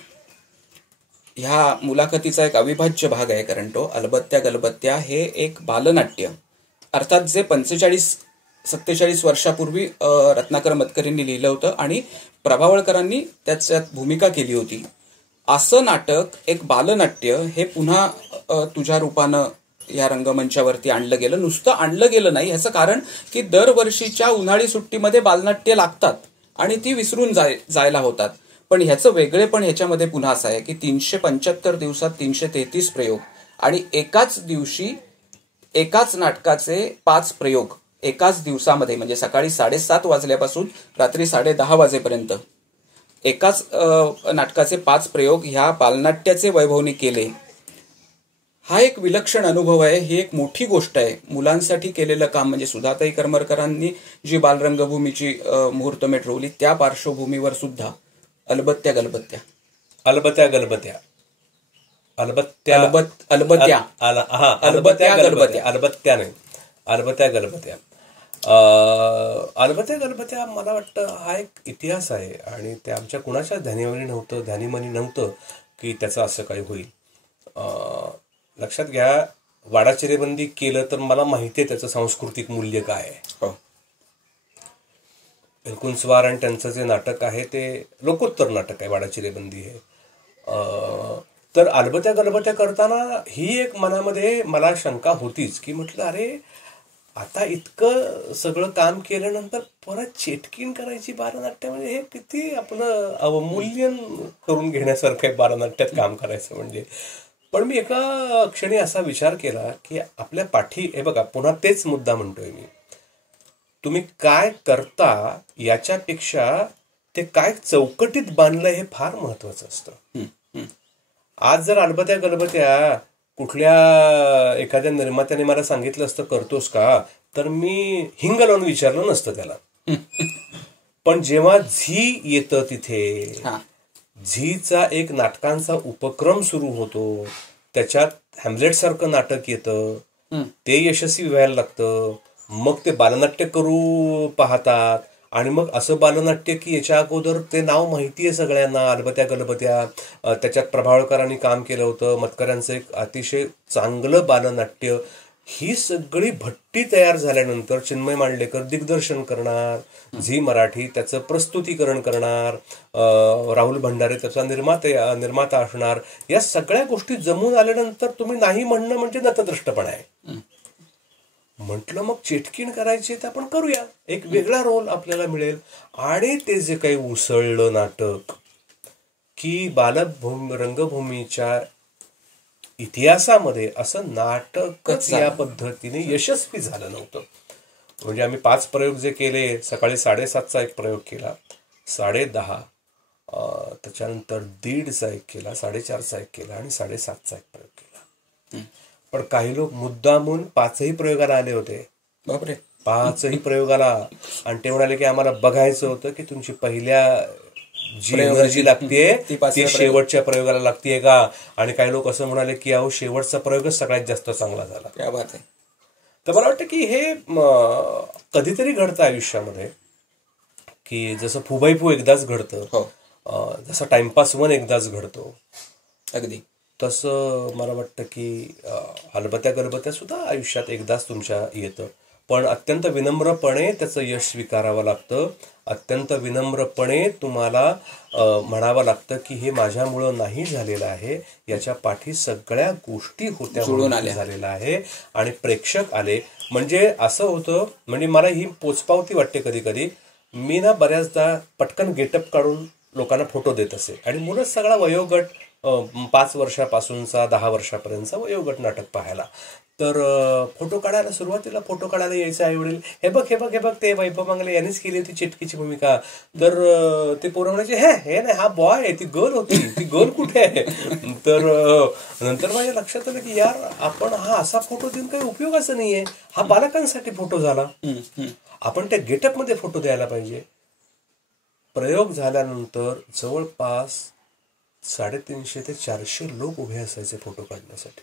ह्या मुलाखतीचा एक अविभाज्य भाग आहे, कारण तो अलबत्त्या गलबत्त्या हे एक बालनाट्य, अर्थात जे 45-47 वर्षापूर्वी रत्नाकर मतकरींनी लिहिलं होतं आणि प्रभावळकरांनी त्याच्यात भूमिका केली होती, असं नाटक, एक बालनाट्य हे पुन्हा तुझ्या रूपानं या रंगमंचावरती आणलं गेलं. नुसतं आणलं गेलं नाही, ह्याचं कारण की दरवर्षीच्या उन्हाळी सुट्टीमध्ये बालनाट्य लागतात आणि ती विसरून जायला होतात. पण ह्याचं वेगळेपण ह्याच्यामध्ये पुन्हा असं आहे की 375 दिवसात 333 प्रयोग, आणि एकाच दिवशी एकाच नाटकाचे 5 प्रयोग एकाच दिवसामध्ये, म्हणजे सकाळी 7:30 वाजल्यापासून रात्री 10:30 वाजेपर्यंत एकाच नाटकाचे 5 प्रयोग ह्या बालनाट्याचे वैभवने केले. हा एक विलक्षण अनुभव आहे. ही एक मोठी गोष्ट आहे. मुलांसाठी केलेलं काम, म्हणजे सुधाताई करमरकरांनी जी बालरंगभूमीची मुहूर्तमेढ रोवली त्या पार्श्वभूमीवर सुद्धा अलबत्त्या गलबत्त्या अलबत्त्या गलबत्त्या अलबत्त्या अलबत्त्या अलबत्त्या गलबत्त्या अलबत्त्या नाही अलबत्त्या गलबत्त्या अलबत्त्या गलबत्त्या मला वाटतं हा एक इतिहास आहे, आणि ते आमच्या कुणाच्या ध्यानीमनी नव्हतं की त्याचं असं काही होईल. लक्षात घ्या, वाडा चिरेबंदी केलं तर मला माहिती आहे त्याचं सांस्कृतिक मूल्य काय आहे. एलकुंचवार आणि त्यांचं जे नाटक आहे ते लोकोत्तर नाटक आहे वाडा चिरेबंदी हे. तर अलबत्या गलबत्या करताना ही एक मनामध्ये मला शंका होतीच की म्हटलं अरे आता इतकं सगळं काम केल्यानंतर परत चेटकीण करायची बालनाट्य, म्हणजे हे किती आपलं अवमूल्यन करून घेण्यासारखं आहे बालनाट्यात काम करायचं म्हणजे. पण मी एका क्षणी असा विचार केला की आपल्या पाठी, हे बघा पुन्हा तेच मुद्दा म्हणतोय मी, तुम्ही काय करता याच्यापेक्षा ते काय चौकटीत बांधलंय हे फार महत्वाचं असतं. आज जर अलबत्या गलबत्या कुठल्या एखाद्या निर्मात्याने मला सांगितलं असतं करतोस का, तर मी हिंग लावून विचारलं नसतं त्याला. पण जेव्हा झी येतं तिथे, झीचा एक नाटकांचा उपक्रम सुरू होतो, त्याच्यात हॅम्लेट सारखं नाटक येतं, ते यशस्वी व्हायला लागतं, मग ते बालनाट्य करू पाहतात, आणि मग असं बालनाट्य की याच्या अगोदर ते नाव माहिती आहे सगळ्यांना, अलबत्या गलबत्या, त्याच्यात प्रभावळकरांनी काम केलं होतं, मतकरांचं एक अतिशय चांगलं बालनाट्य, ही सगळी भट्टी तयार झाल्यानंतर चिन्मय मांडलेकर दिग्दर्शन करणार, झी मराठी त्याचं प्रस्तुतीकरण करणार, राहुल भंडारे त्याचा निर्माता असणार, या सगळ्या गोष्टी जमून आल्यानंतर तुम्ही नाही म्हणणं म्हणजे नतद्रष्टपणा आहे. म्हटलं मग चेटकीण करायची तर आपण करूया, एक वेगळा रोल आपल्याला मिळेल. आणि ते जे काही उसळलं नाटक की रंगभूमीच्या इतिहासामध्ये असं नाटकच या पद्धतीने यशस्वी झालं नव्हतं. म्हणजे आम्ही 5 प्रयोग जे केले, सकाळी 7:30चा एक प्रयोग केला, 10:30, त्याच्यानंतर 1:30चा एक केला, 4:30चा एक केला आणि 7:30चा एक प्रयोग केला. पण काही लोक मुद्दामून 5ही प्रयोगाला आले होते. बापरे, 5ही प्रयोगाला, आणि ते म्हणाले की आम्हाला बघायचं होतं की तुमची पहिल्या जी एनर्जी लागतेय ती शेवटच्या प्रयोगाला लागतेय का? आणि काही लोक असं म्हणाले की अहो शेवटचा प्रयोगच सगळ्यात जास्त चांगला झाला. क्या बात आहे. तर मला वाटतं की हे कधीतरी घडतं आयुष्यामध्ये, की जसं फुबाईफू एकदाच घडतं, जसं टाइमपास 1 एकदाच घडतो, अगदी तसं मला वाटतं की अलबत्या गलबत्या सुद्धा आयुष्यात एकदाच तुमच्या येतं. पण अत्यंत विनम्रपणे त्याचं यश स्वीकारावं लागतं. अत्यंत विनम्रपणे तुम्हाला म्हणावं लागतं की हे माझ्यामुळं नाही झालेलं आहे, याच्या पाठी सगळ्या गोष्टी होत्या म्हणून झालेलं आहे. आणि प्रेक्षक आले म्हणजे असं होतं. म्हणजे मला ही पोचपावती वाटते कधी कधी. मी ना बऱ्याचदा पटकन गेटअप काढून लोकांना फोटो देत असे, आणि मुलं सगळा वयोगट 5 वर्षापासूनचा 10 वर्षापर्यंतचा वयोगट नाटक पाहायला. तर फोटो काढायला सुरुवातीला फोटो काढायला यायचं आई वडील, हे बघ ते वैभव मंगले यांनीच केली होती चिटकीची भूमिका. तर ते पोरं म्हणायचे हे नाही हा बॉय आहे, ती गर्ल होती, ती गर्ल कुठे आहे? तर नंतर माझ्या लक्षात आलं की यार आपण हा असा फोटो देऊन काही उपयोगाचा नाहीये, हा बालकांसाठी फोटो झाला. आपण त्या गेटअप मध्ये फोटो द्यायला पाहिजे. प्रयोग झाल्यानंतर जवळपास 350 ते 400 लोक उभे असायचे फोटो काढण्यासाठी.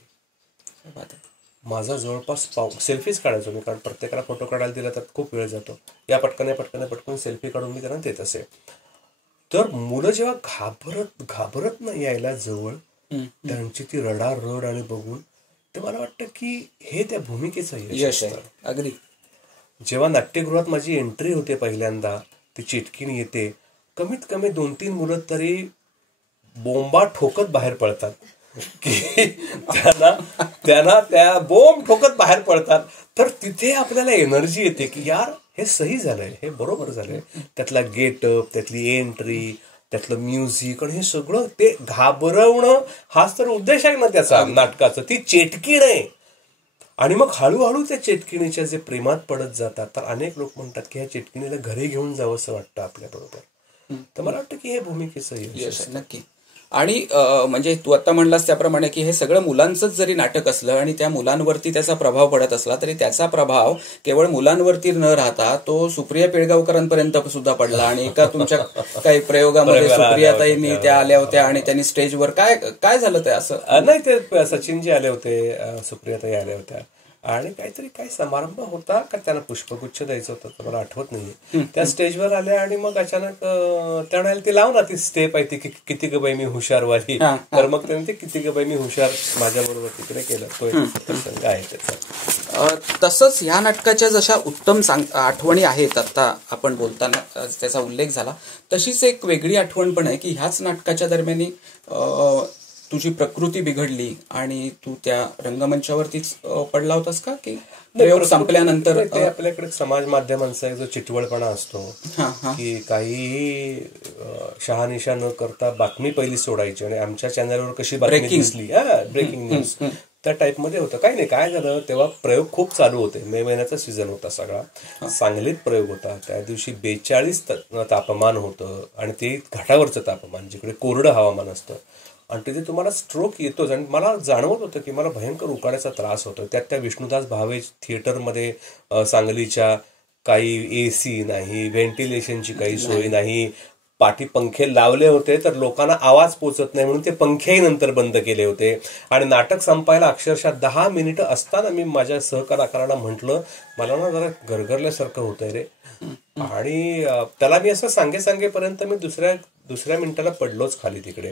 माझा जवळपास सेल्फीज काढायचो मी, कारण प्रत्येकाला फोटो काढायला दिला तर खूप वेळ जातो. या पटकन सेल्फी काढून मी त्यांना देत असे. तर मुलं जेव्हा घाबरत नाही यायला जवळ, त्यांची ती रडारड आणि बघून, तर मला वाटतं की हे त्या भूमिकेचं यश आहे. अगदी जेव्हा नाट्यगृहात माझी एंट्री होते पहिल्यांदा, ती चिटकीण येते, कमीत कमी 2-3 मुलं तरी बोंबा ठोकत बाहेर पडतात की त्यांना त्या बोंब ठोकत बाहेर पडतात. तर तिथे आपल्याला एनर्जी येते की यार हे सही झालंय, हे बरोबर झालंय. त्यातला गेटअप, त्यातली एंट्री, त्यातलं म्युझिक आणि हे सगळं ते घाबरवणं, हाच तर उद्देश आहे ना त्याचा नाटकाचा. ती चेटकीण आहे. आणि मग हळूहळू त्या चेटकिणीच्या जे प्रेमात पडत जातात. तर अनेक लोक म्हणतात की ह्या चेटकिणीला घरी घेऊन जावं असं वाटतं आपल्याबरोबर. तर मला वाटतं की हे भूमिकेचं यश आहे. नक्की. आणि म्हणजे तू आता म्हणलास त्याप्रमाणे की हे सगळं मुलांचंच जरी नाटक असलं आणि त्या मुलांवरती त्याचा प्रभाव पडत असला, तरी त्याचा प्रभाव केवळ मुलांवरती न राहता तो सुप्रिया पिळगावकरांपर्यंत सुद्धा पडला. आणि एका तुमच्या काही प्रयोगामध्ये सुप्रियाताईंनी त्या आल्या होत्या आणि त्यांनी स्टेजवर काय झालं ते असं नाही, ते सचिनजी आले होते, सुप्रियाताई आल्या होत्या, आणि काय समारंभ होता का त्यांना पुष्पगुच्छ द्यायचं होतं, तर मला आठवत नाहीये. त्या स्टेजवर आल्या आणि मग अचानक त्या ती लाव ना ती स्टेप आहे ती किती ग बाई मी हुशारवाली. तर मग त्यांनी ते किती ग बाई मी हुशार माझ्या बरोबर तिकडे केलं. तो प्रसंग आहे त्याचा. तसंच ह्या नाटकाच्या जशा उत्तम आठवणी आहेत, आता आपण बोलताना त्याचा उल्लेख झाला, तशीच एक वेगळी आठवण पण आहे की ह्याच नाटकाच्या दरम्यान तुझी प्रकृती बिघडली आणि तू त्या रंगमंचावरतीच पडला होतास का? की प्रयोग संपल्यानंतर? आपल्याकडे समाज माध्यमांचा एक जो चिटवळपणा असतो की काहीही शहानिशा न करता बातमी पहिली सोडायची, आणि आमच्या चॅनलवर कशी बातमी दिसली ब्रेकिंग न्यूज, त्या टाईपमध्ये होतं. काही नाही, काय झालं तेव्हा प्रयोग खूप चालू होते. मे महिन्याचा सीझन होता सगळा, सांगलीत प्रयोग होता. त्या दिवशी 42 तापमान होतं, आणि ते घाटावरचं तापमान, जिकडे कोरडं हवामान असतं, आणि तिथे तुम्हाला स्ट्रोक येतोच. आणि मला जाणवत होतं की मला भयंकर उकाड्याचा त्रास होतो. त्यात त्या विष्णुदास भावे थिएटरमध्ये सांगलीच्या काही AC नाही, व्हेंटिलेशनची काही सोय नाही, पाठी पंखे लावले होते तर लोकांना आवाज पोचत नाही म्हणून ते पंखेही नंतर बंद केले होते. आणि नाटक संपायला अक्षरशः 10 मिनिटं असताना मी माझ्या सहकलाकारांना म्हटलं, मला ना जरा गरगरल्यासारखं होतंय रे. आणि त्याला मी असं सांगेपर्यंत मी दुसऱ्या मिनिटाला पडलोच खाली तिकडे.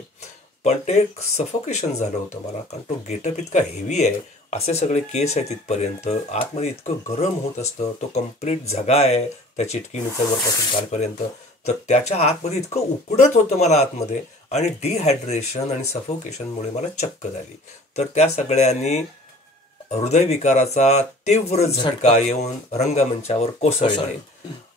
पण ते सफोकेशन झालं होतं मला, कारण तो गेटअप इतका हेवी आहे, असे सगळे केस आहेत तिथपर्यंत, आतमध्ये इतकं गरम होत असतं, तो कम्प्लीट झगा आहे त्या चिटकीणीचा वरपासून खालपर्यंत, तर त्याच्या आतमध्ये इतकं उकडत होतं मला आतमध्ये, आणि डिहायड्रेशन आणि सफोकेशनमुळे मला चक्क झाली. तर त्या सगळ्यांनी हृदयविकाराचा तीव्र झटका येऊन रंगमंचावर कोसळले.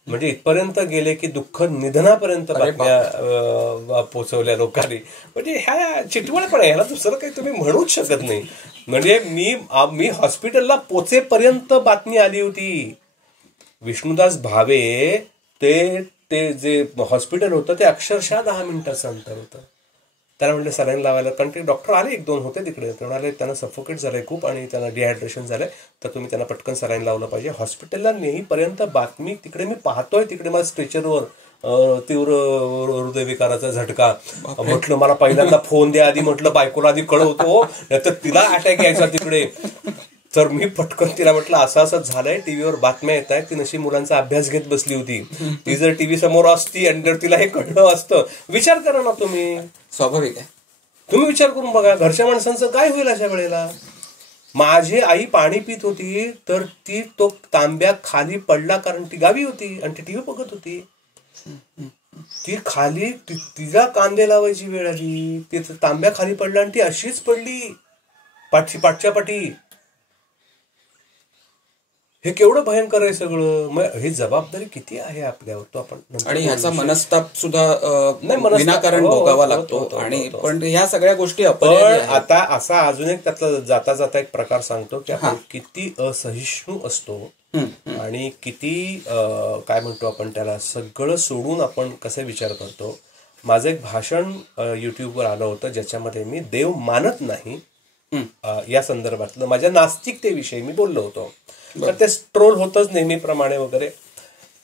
म्हणजे इथपर्यंत गेले की दुःख निधनापर्यंत बातम्या पोचवल्या लोकांनी. म्हणजे ह्या चिटवळपणा, ह्याला दुसरं काही तुम्ही म्हणूच शकत नाही. म्हणजे मी हॉस्पिटलला पोचेपर्यंत बातमी आली होती. विष्णुदास भावे ते जे हॉस्पिटल होतं ते अक्षरशः 10 मिनिटाचं अंतर होतं. त्याला म्हटलं सलाईन लावायला, कारण ते डॉक्टर आले, 1-2 होते तिकडे. ते म्हणाले त्यांना सफोकेट झालंय खूप आणि त्यांना डिहायड्रेशन झालंय, तर तुम्ही त्यांना पटकन सलाईन लावलं पाहिजे. हॉस्पिटलला नेईपर्यंत बातमी तिकडे मी पाहतोय, तिकडे मला स्ट्रेचरवर तीव्र हृदयविकाराचा झटका. म्हटलं मला पहिल्यांदा फोन द्या आधी, म्हटलं बायकोला आधी कळवतो, नाहीतर तिला अटॅक यायचा तिकडे. तर मी पटकन तिला म्हटलं असं असं झालंय, टीव्हीवर बातम्या येत आहेत. ती नशी मुलांचा अभ्यास घेत बसली होती. ती जर टीव्ही समोर असती आणि जर तिला हे कळलं असतं, विचार करा ना तुम्ही. स्वाभाविक आहे. तुम्ही विचार करून बघा घरच्या माणसांचं काय होईल अशा वेळेला. माझी आई पाणी पित होती तर ती तो तांब्या खाली पडला, कारण ती गावी होती आणि ती टीव्ही बघत होती. ती खाली तिला कांदे लावायची वेळ आली, तिचा तांब्या खाली पडला आणि ती अशीच पडली पाठच्या पाठी. हे केवढं भयंकर आहे सगळं. मग ही जबाबदारी किती आहे आपल्यावर, तो आपण आणि ह्याचा मनस्ताप सुद्धा विनाकारण भोगावा लागतो. आणि पण ह्या सगळ्या गोष्टी पण आता असा अजून एक त्यातला जाता जाता एक प्रकार सांगतो की आपण किती असहिष्णू असतो आणि किती काय म्हणतो आपण त्याला, सगळं सोडून आपण कसे विचार करतो. माझं एक भाषण युट्यूबवर आलं होतं ज्याच्यामध्ये मी देव मानत नाही या संदर्भातलं माझ्या नास्तिकतेविषयी मी बोललो होतो. तर ते ट्रोल होतच नेहमीप्रमाणे वगैरे.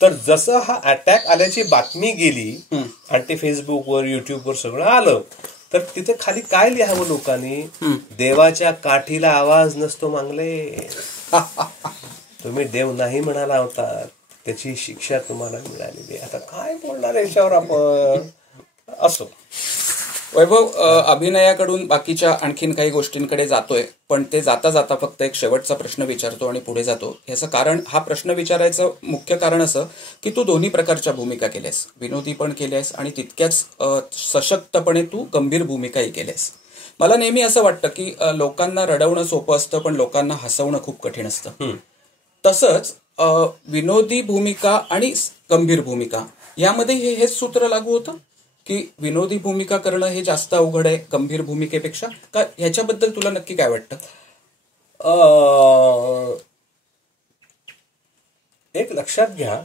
तर जसं हा अटॅक आल्याची बातमी गेली आणि ते फेसबुकवर युट्यूबवर सगळं आलं, तर तिथे खाली काय लिहावं लोकांनी, देवाच्या काठीला आवाज नसतो मागले. तुम्ही देव नाही म्हणाला होता, त्याची शिक्षा तुम्हाला मिळालेली. आता काय बोलणार याच्यावर आपण. असो वैभव, अभिनयाकडून बाकीच्या आणखीन काही गोष्टींकडे जातोय, पण ते जाता जाता फक्त एक शेवटचा प्रश्न विचारतो आणि पुढे जातो. याचं कारण, हा प्रश्न विचारायचं मुख्य कारण असं की तू दोन्ही प्रकारच्या भूमिका केल्यास, विनोदी पण केल्यास आणि तितक्याच सशक्तपणे तू गंभीर भूमिकाही केल्यास. मला नेहमी असं वाटतं की लोकांना रडवणं सोपं असतं पण लोकांना हसवणं खूप कठीण असतं. तसंच विनोदी भूमिका आणि गंभीर भूमिका यामध्ये हेच सूत्र लागू होतं की विनोदी भूमिका करणं हे जास्त अवघड आहे गंभीर भूमिकेपेक्षा, का ह्याच्याबद्दल तुला नक्की काय वाटतं? एक लक्षात घ्या,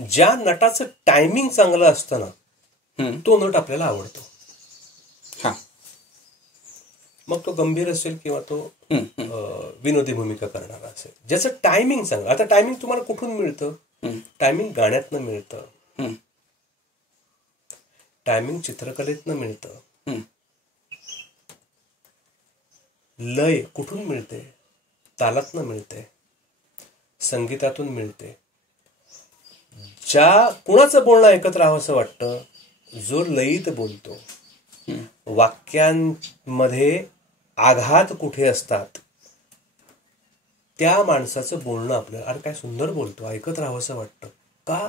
ज्या नटाचं टायमिंग चांगलं असतं ना, तो नट आपल्याला आवडतो. मग तो गंभीर असेल किंवा तो विनोदी भूमिका करणारा असेल. ज्याचं टायमिंग चांगलं. आता टायमिंग तुम्हाला कुठून मिळतं? टायमिंग गाण्यातनं मिळतं, टायमिंग चित्रकलेतनं मिळतं, लय कुठून मिळते? तालातनं मिळते, संगीतातून मिळते. ज्या कुणाचं बोलणं ऐकत राहावं असं वाटतं, जो लयीत बोलतो, वाक्यांमध्ये आघात कुठे असतात, त्या माणसाचं बोलणं आपल्याला अरे काय सुंदर बोलतो, ऐकत राहावं असं वाटतं. का?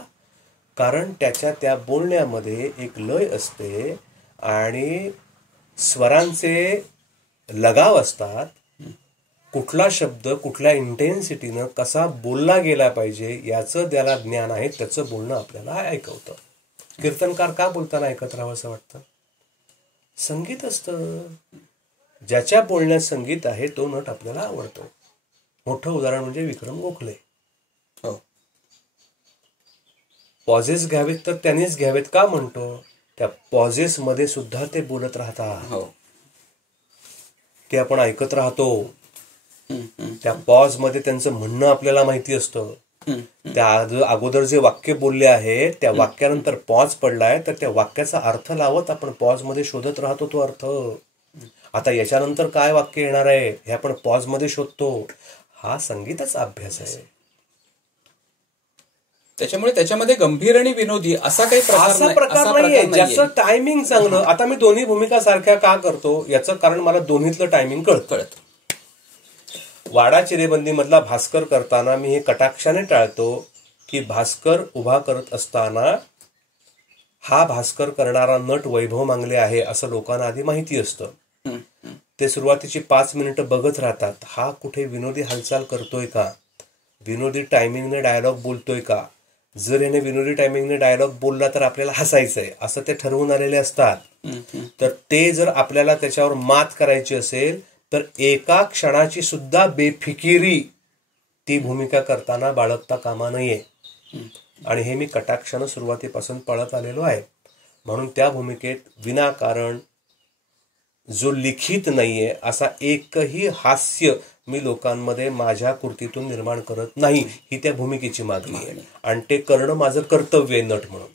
कारण त्याच्या त्या बोलण्यामध्ये एक लय असते आणि स्वरांचे लगाव असतात. कुठला शब्द कुठल्या इंटेन्सिटीनं कसा बोलला गेला पाहिजे याचं त्याला ज्ञान आहे, त्याचं बोलणं आपल्याला ऐकवतं. कीर्तनकार का बोलताना ऐकत राहावं असं वाटतं? संगीत असतं. ज्याच्या बोलण्यात संगीत आहे तो नट आपल्याला आवडतो. मोठं उदाहरण म्हणजे विक्रम गोखले. पॉझेस घ्यावेत तर त्यांनीच घ्यावेत. का म्हणतो? त्या पॉझेस मध्ये सुद्धा ते बोलत राहतात, ते आपण ऐकत राहतो. त्या पॉज मध्ये त्यांचं म्हणणं आपल्याला माहिती असतं. त्या अगोदर जे वाक्य बोलले आहे त्या वाक्यानंतर पॉज पडलाय तर त्या वाक्याचा अर्थ लावत आपण पॉज मध्ये शोधत राहतो तो अर्थ. आता याच्यानंतर काय वाक्य येणार आहे हे आपण पॉज मध्ये शोधतो. हा संगीताचा अभ्यास आहे. त्याच्यामुळे त्याच्यामध्ये गंभीर आणि विनोदी असा काही प्रकार नाहीये ज्याचं टायमिंग चांगलं. आता मी दोन्ही भूमिका सारख्या का करतो याचं कारण मला दोन्हीतलं टायमिंग कळत. वाडा चिरेबंदी मधला भास्कर करताना मी हे कटाक्षाने टाळतो की भास्कर उभा करत असताना हा भास्कर करणारा नट वैभव मांगले आहे असं लोकांना आधी माहिती असतं. ते सुरुवातीची 5 मिनिटं बघत राहतात. हा कुठे विनोदी हालचाल करतोय का, विनोदी टायमिंगने डायलॉग बोलतोय का. जर याने विनोदी टायमिंगने डायलॉग बोलला तर आपल्याला हसायचंय असं ते ठरवून आलेले असतात. तर ते जर आपल्याला त्याच्यावर मात करायची असेल तर एका क्षणाची सुद्धा बेफिकिरी ती भूमिका करताना बाळगता कामा नये. आणि हे मी कटाक्षानं सुरुवातीपासून पळत आलेलो आहे. म्हणून त्या भूमिकेत विनाकारण जो लिखित नाहीये असा एकही हास्य मी लोकांमध्ये माझ्या कृतीतून निर्माण करत नाही, ही त्या भूमिकेची मागणी आहे. आणि ते करणं माझं कर्तव्य आहे नट म्हणून.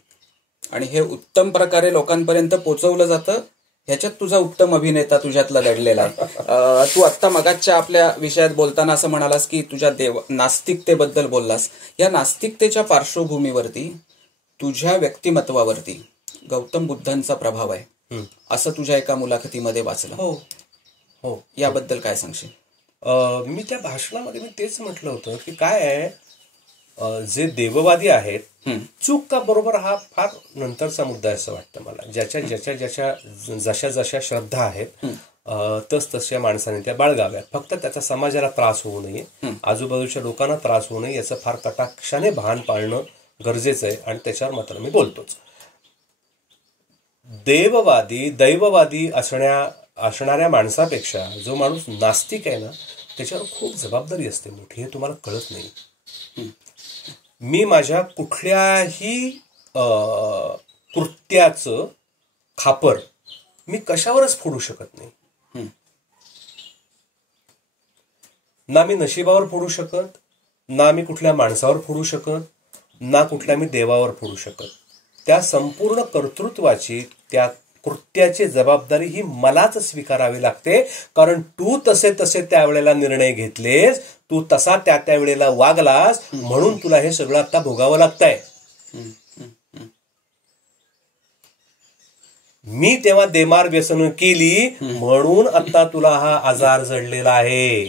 आणि हे उत्तम प्रकारे लोकांपर्यंत पोहोचवलं जातं. ह्याच्यात तुझा उत्तम अभिनेता तुझ्यातला दडलेला आहे. तू आत्ता मगाच्या आपल्या विषयात बोलताना असं म्हणालास की तुझ्या नास्तिकतेबद्दल बोललास. या नास्तिकतेच्या पार्श्वभूमीवरती तुझ्या व्यक्तिमत्वावरती गौतम बुद्धांचा प्रभाव आहे असं तुझ्या एका मुलाखतीमध्ये वाचलं. हो, याबद्दल काय सांगशील? मी त्या भाषणामध्ये मी तेच म्हटलं होतं की काय आहे, जे देववादी आहेत, चूक का बरोबर हा फार नंतरचा मुद्दा आहे असं वाटतं मला. जशा जशा श्रद्धा आहेत तसतशा माणसाने त्या बाळगाव्यात. फक्त त्याचा समाजाला त्रास होऊ नये, आजूबाजूच्या लोकांना त्रास होऊ नये याचं फार कटाक्षाने भान पाळणं गरजेचं आहे. आणि त्याच्यावर मात्र मी बोलतोच. दैववादी असणाऱ्या माणसापेक्षा जो माणूस नास्तिक आहे ना, त्याच्यावर खूप जबाबदारी असते मोठी. हे तुम्हाला कळत नाही. मी माझ्या कुठल्याही कृत्याचं खापर मी कशावरच फोडू शकत नाही. ना मी नशिबावर फोडू शकत, ना मी कुठल्या माणसावर फोडू शकत, ना कुठल्या मी देवावर फोडू शकत. त्या संपूर्ण कर्तृत्वाची, त्या कृत्याची जबाबदारी ही मलाच स्वीकारावी लागते. कारण तू तसे त्यावेळेला निर्णय घेतलेस, तू तसा त्या वेळेला वागलास, म्हणून तुला हे सगळं आता भोगावं लागतंय. मी तेव्हा देमार व्यसनं केली म्हणून आता तुला हा आजार जडलेला आहे.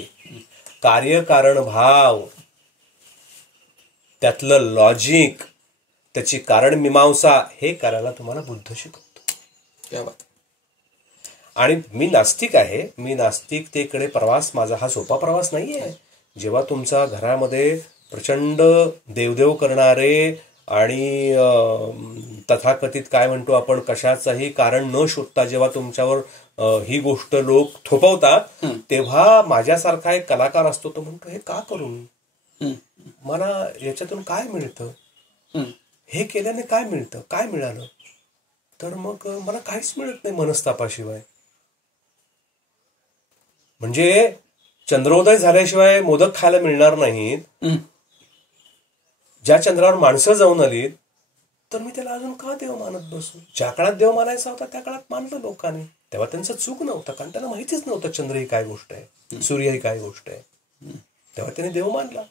कार्यकारण भाव, त्यातलं लॉजिक, त्याची कारण मीमांसा हे करायला तुम्हाला बुद्ध शिकवतो. आणि मी नास्तिक आहे. मी नास्तिकतेकडे प्रवास माझा हा सोपा प्रवास नाहीये. जेव्हा तुमच्या घरामध्ये प्रचंड देवदेव करणारे आणि तथाकथित काय म्हणतो आपण, कशाचंही कारण न शोधता जेव्हा तुमच्यावर ही गोष्ट लोक थोपवतात, तेव्हा माझ्यासारखा एक कलाकार असतो तो म्हणतो, हे का करून, मला याच्यातून काय मिळतं, हे केल्याने काय मिळतं, काय मिळालं. तर मग मला काहीच मिळत नाही मनस्तापाशिवाय. म्हणजे चंद्रोदय झाल्याशिवाय मोदक खायला मिळणार नाहीत. ज्या चंद्रावर माणसं जाऊन आलीत तर मी त्याला अजून का देव मानत बसू. ज्या काळात देव मानायचा होता त्या काळात मानलं लोकांनी. तेव्हा त्यांचं चूक नव्हतं, कारण त्यांना माहितीच नव्हतं चंद्र ही काय गोष्ट आहे, सूर्य ही काय गोष्ट आहे. तेव्हा त्यांनी देव मानला,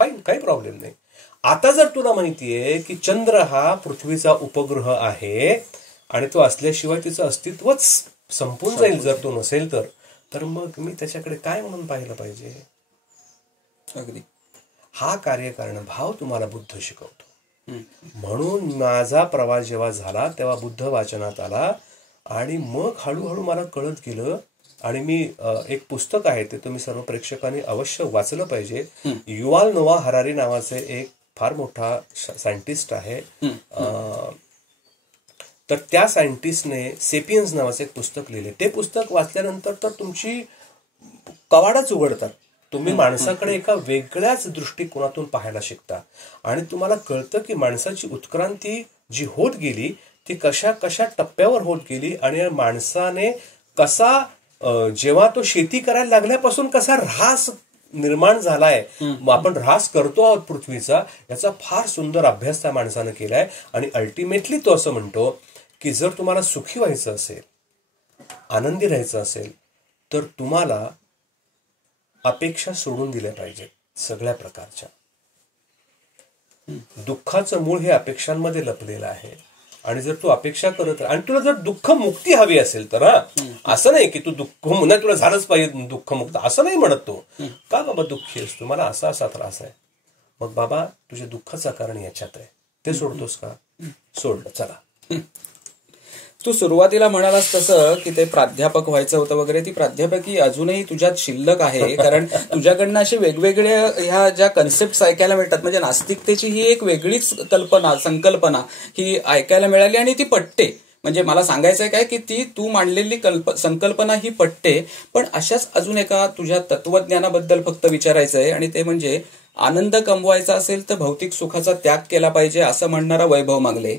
फाईन, काही प्रॉब्लेम नाही. आता जर तुला माहितीये की चंद्र हा पृथ्वीचा उपग्रह आहे आणि तो असल्याशिवाय तिचं अस्तित्वच संपून जाईल जर तो नसेल तर मग मी त्याच्याकडे काय म्हणून पाहिलं पाहिजे. अगदी हा कार्यकारण भाव तुम्हाला बुद्ध शिकवतो. म्हणून माझा प्रवास जेव्हा झाला तेव्हा बुद्ध वाचनात आला आणि मग हळूहळू मला कळत गेलं. आणि मी एक पुस्तक आहे ते तुम्ही सर्व प्रेक्षकांनी अवश्य वाचलं पाहिजे. युवाल नोआ हरारी नावाचे एक फार मोठा सायंटिस्ट आहे. तर त्या सायंटिस्टने सेपियन्स नावाचे एक पुस्तक लिहिले. ते पुस्तक वाचल्यानंतर तर तुमची कवाडच उघडतात. तुम्ही माणसाकडे एका वेगळ्याच दृष्टिकोनातून पाहायला शिकता आणि तुम्हाला कळतं की माणसाची उत्क्रांती जी होत गेली ती कशा कशा टप्प्यावर होत गेली आणि माणसाने कसा जेव्हा तो शेती करायला लागल्यापासून कसा ऱ्हास निर्माण झालाय, आपण ऱ्हास करतो आहोत पृथ्वीचा, याचा फार सुंदर अभ्यास त्या माणसानं केलाय. आणि अल्टिमेटली तो असं म्हणतो की जर तुम्हाला सुखी व्हायचं असेल, आनंदी राहायचं असेल, तर तुम्हाला अपेक्षा सोडून दिल्या पाहिजेत सगळ्या प्रकारच्या. दुःखाचं मूळ हे अपेक्षांमध्ये लपलेलं आहे. आणि जर तू अपेक्षा करत आणि तुला जर दुःख मुक्ती हवी असेल तर असं नाही की तू दुःख नाही तुला झालंच पाहिजे दुःख मुक्त, असं नाही म्हणत तो. का बाबा दुःखी असतो, मला असा असा त्रास आहे. मग बाबा तुझ्या दुःखाचं कारण याच्यात आहे, ते सोडतोस का? सोडलं, चला. तू सुरुवातीला म्हणालास तसं की ते प्राध्यापक व्हायचं होतं वगैरे, ती प्राध्यापकी अजूनही तुझ्यात शिल्लक आहे. कारण तुझ्याकडनं असे वेगवेगळ्या ह्या ज्या कन्सेप्ट ऐकायला मिळतात. म्हणजे नास्तिकतेची ही एक वेगळीच संकल्पना ही ऐकायला मिळाली आणि ती पटते. म्हणजे मला सांगायचंय काय की ती तू मांडलेली संकल्पना ही पटते. पण अशाच अजून एका तुझ्या तत्वज्ञानाबद्दल फक्त विचारायचंय आणि ते म्हणजे आनंद कमवायचा असेल तर भौतिक सुखाचा त्याग केला पाहिजे असं म्हणणारा वैभव मागले.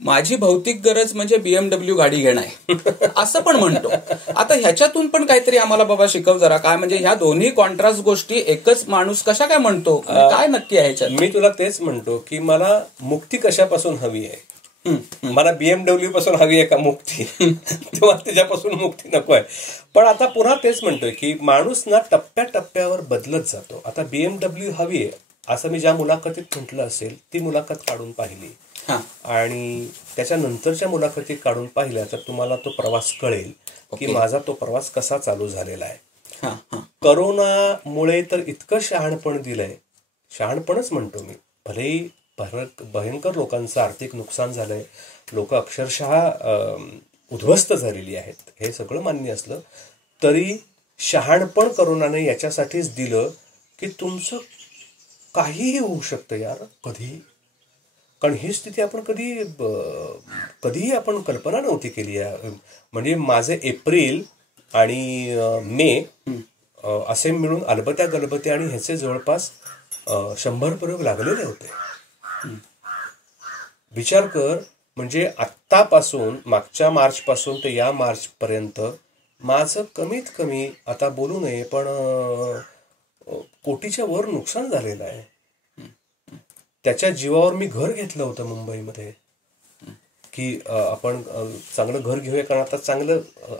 माझी भौतिक गरज म्हणजे BMW गाडी घेणं आहे असं पण म्हणतो. आता ह्याच्यातून पण काहीतरी आम्हाला बाबा शिकव जरा, काय म्हणजे ह्या दोन्ही कॉन्ट्रास्ट गोष्टी एकच माणूस कशा काय म्हणतो, काय नक्की आहे ह्याच्यात? मी तुला तेच म्हणतो की मला मुक्ती कशापासून हवी आहे. मला BMW पासून हवी आहे का मुक्ती? तेव्हा त्याच्यापासून मुक्ती नको आहे. पण आता पुन्हा तेच म्हणतोय की माणूस ना टप्प्याटप्प्यावर बदलत जातो. आता BMW हवी आहे असं मी ज्या मुलाखतीत म्हटलं असेल ती मुलाखत काढून पाहिली आणि त्याच्यानंतरच्या मुलाखती काढून पाहिल्या तर तुम्हाला तो प्रवास कळेल की माझा तो प्रवास कसा चालू झालेला आहे. करोनामुळे तर इतकं शहाणपण दिलंय, शहाणपणच म्हणतो मी, भलेही भयंकर लोकांचं आर्थिक नुकसान झालंय, लोक अक्षरशः उद्ध्वस्त झालेली आहेत, हे सगळं मान्य असलं तरी शहाणपण करोनाने याच्यासाठीच दिलं की तुमचं काहीही होऊ शकतं यार कधी. कारण ही स्थिती आपण कधीही आपण कल्पना नव्हती केली आहे. म्हणजे माझे एप्रिल आणि मे असे मिळून अलबत्या गलबत्या आणि ह्याचे जवळपास 100 प्रयोग लागलेले होते. विचार कर, म्हणजे आत्तापासून मागच्या मार्च पासून ते या मार्च पर्यंत माझं कमीत कमी, आता बोलू नये पण कोटीच्या वर नुकसान झालेलं आहे. त्याच्या जीवावर मी घर घेतलं होतं मुंबईमध्ये की आपण चांगलं घर घेऊया, कारण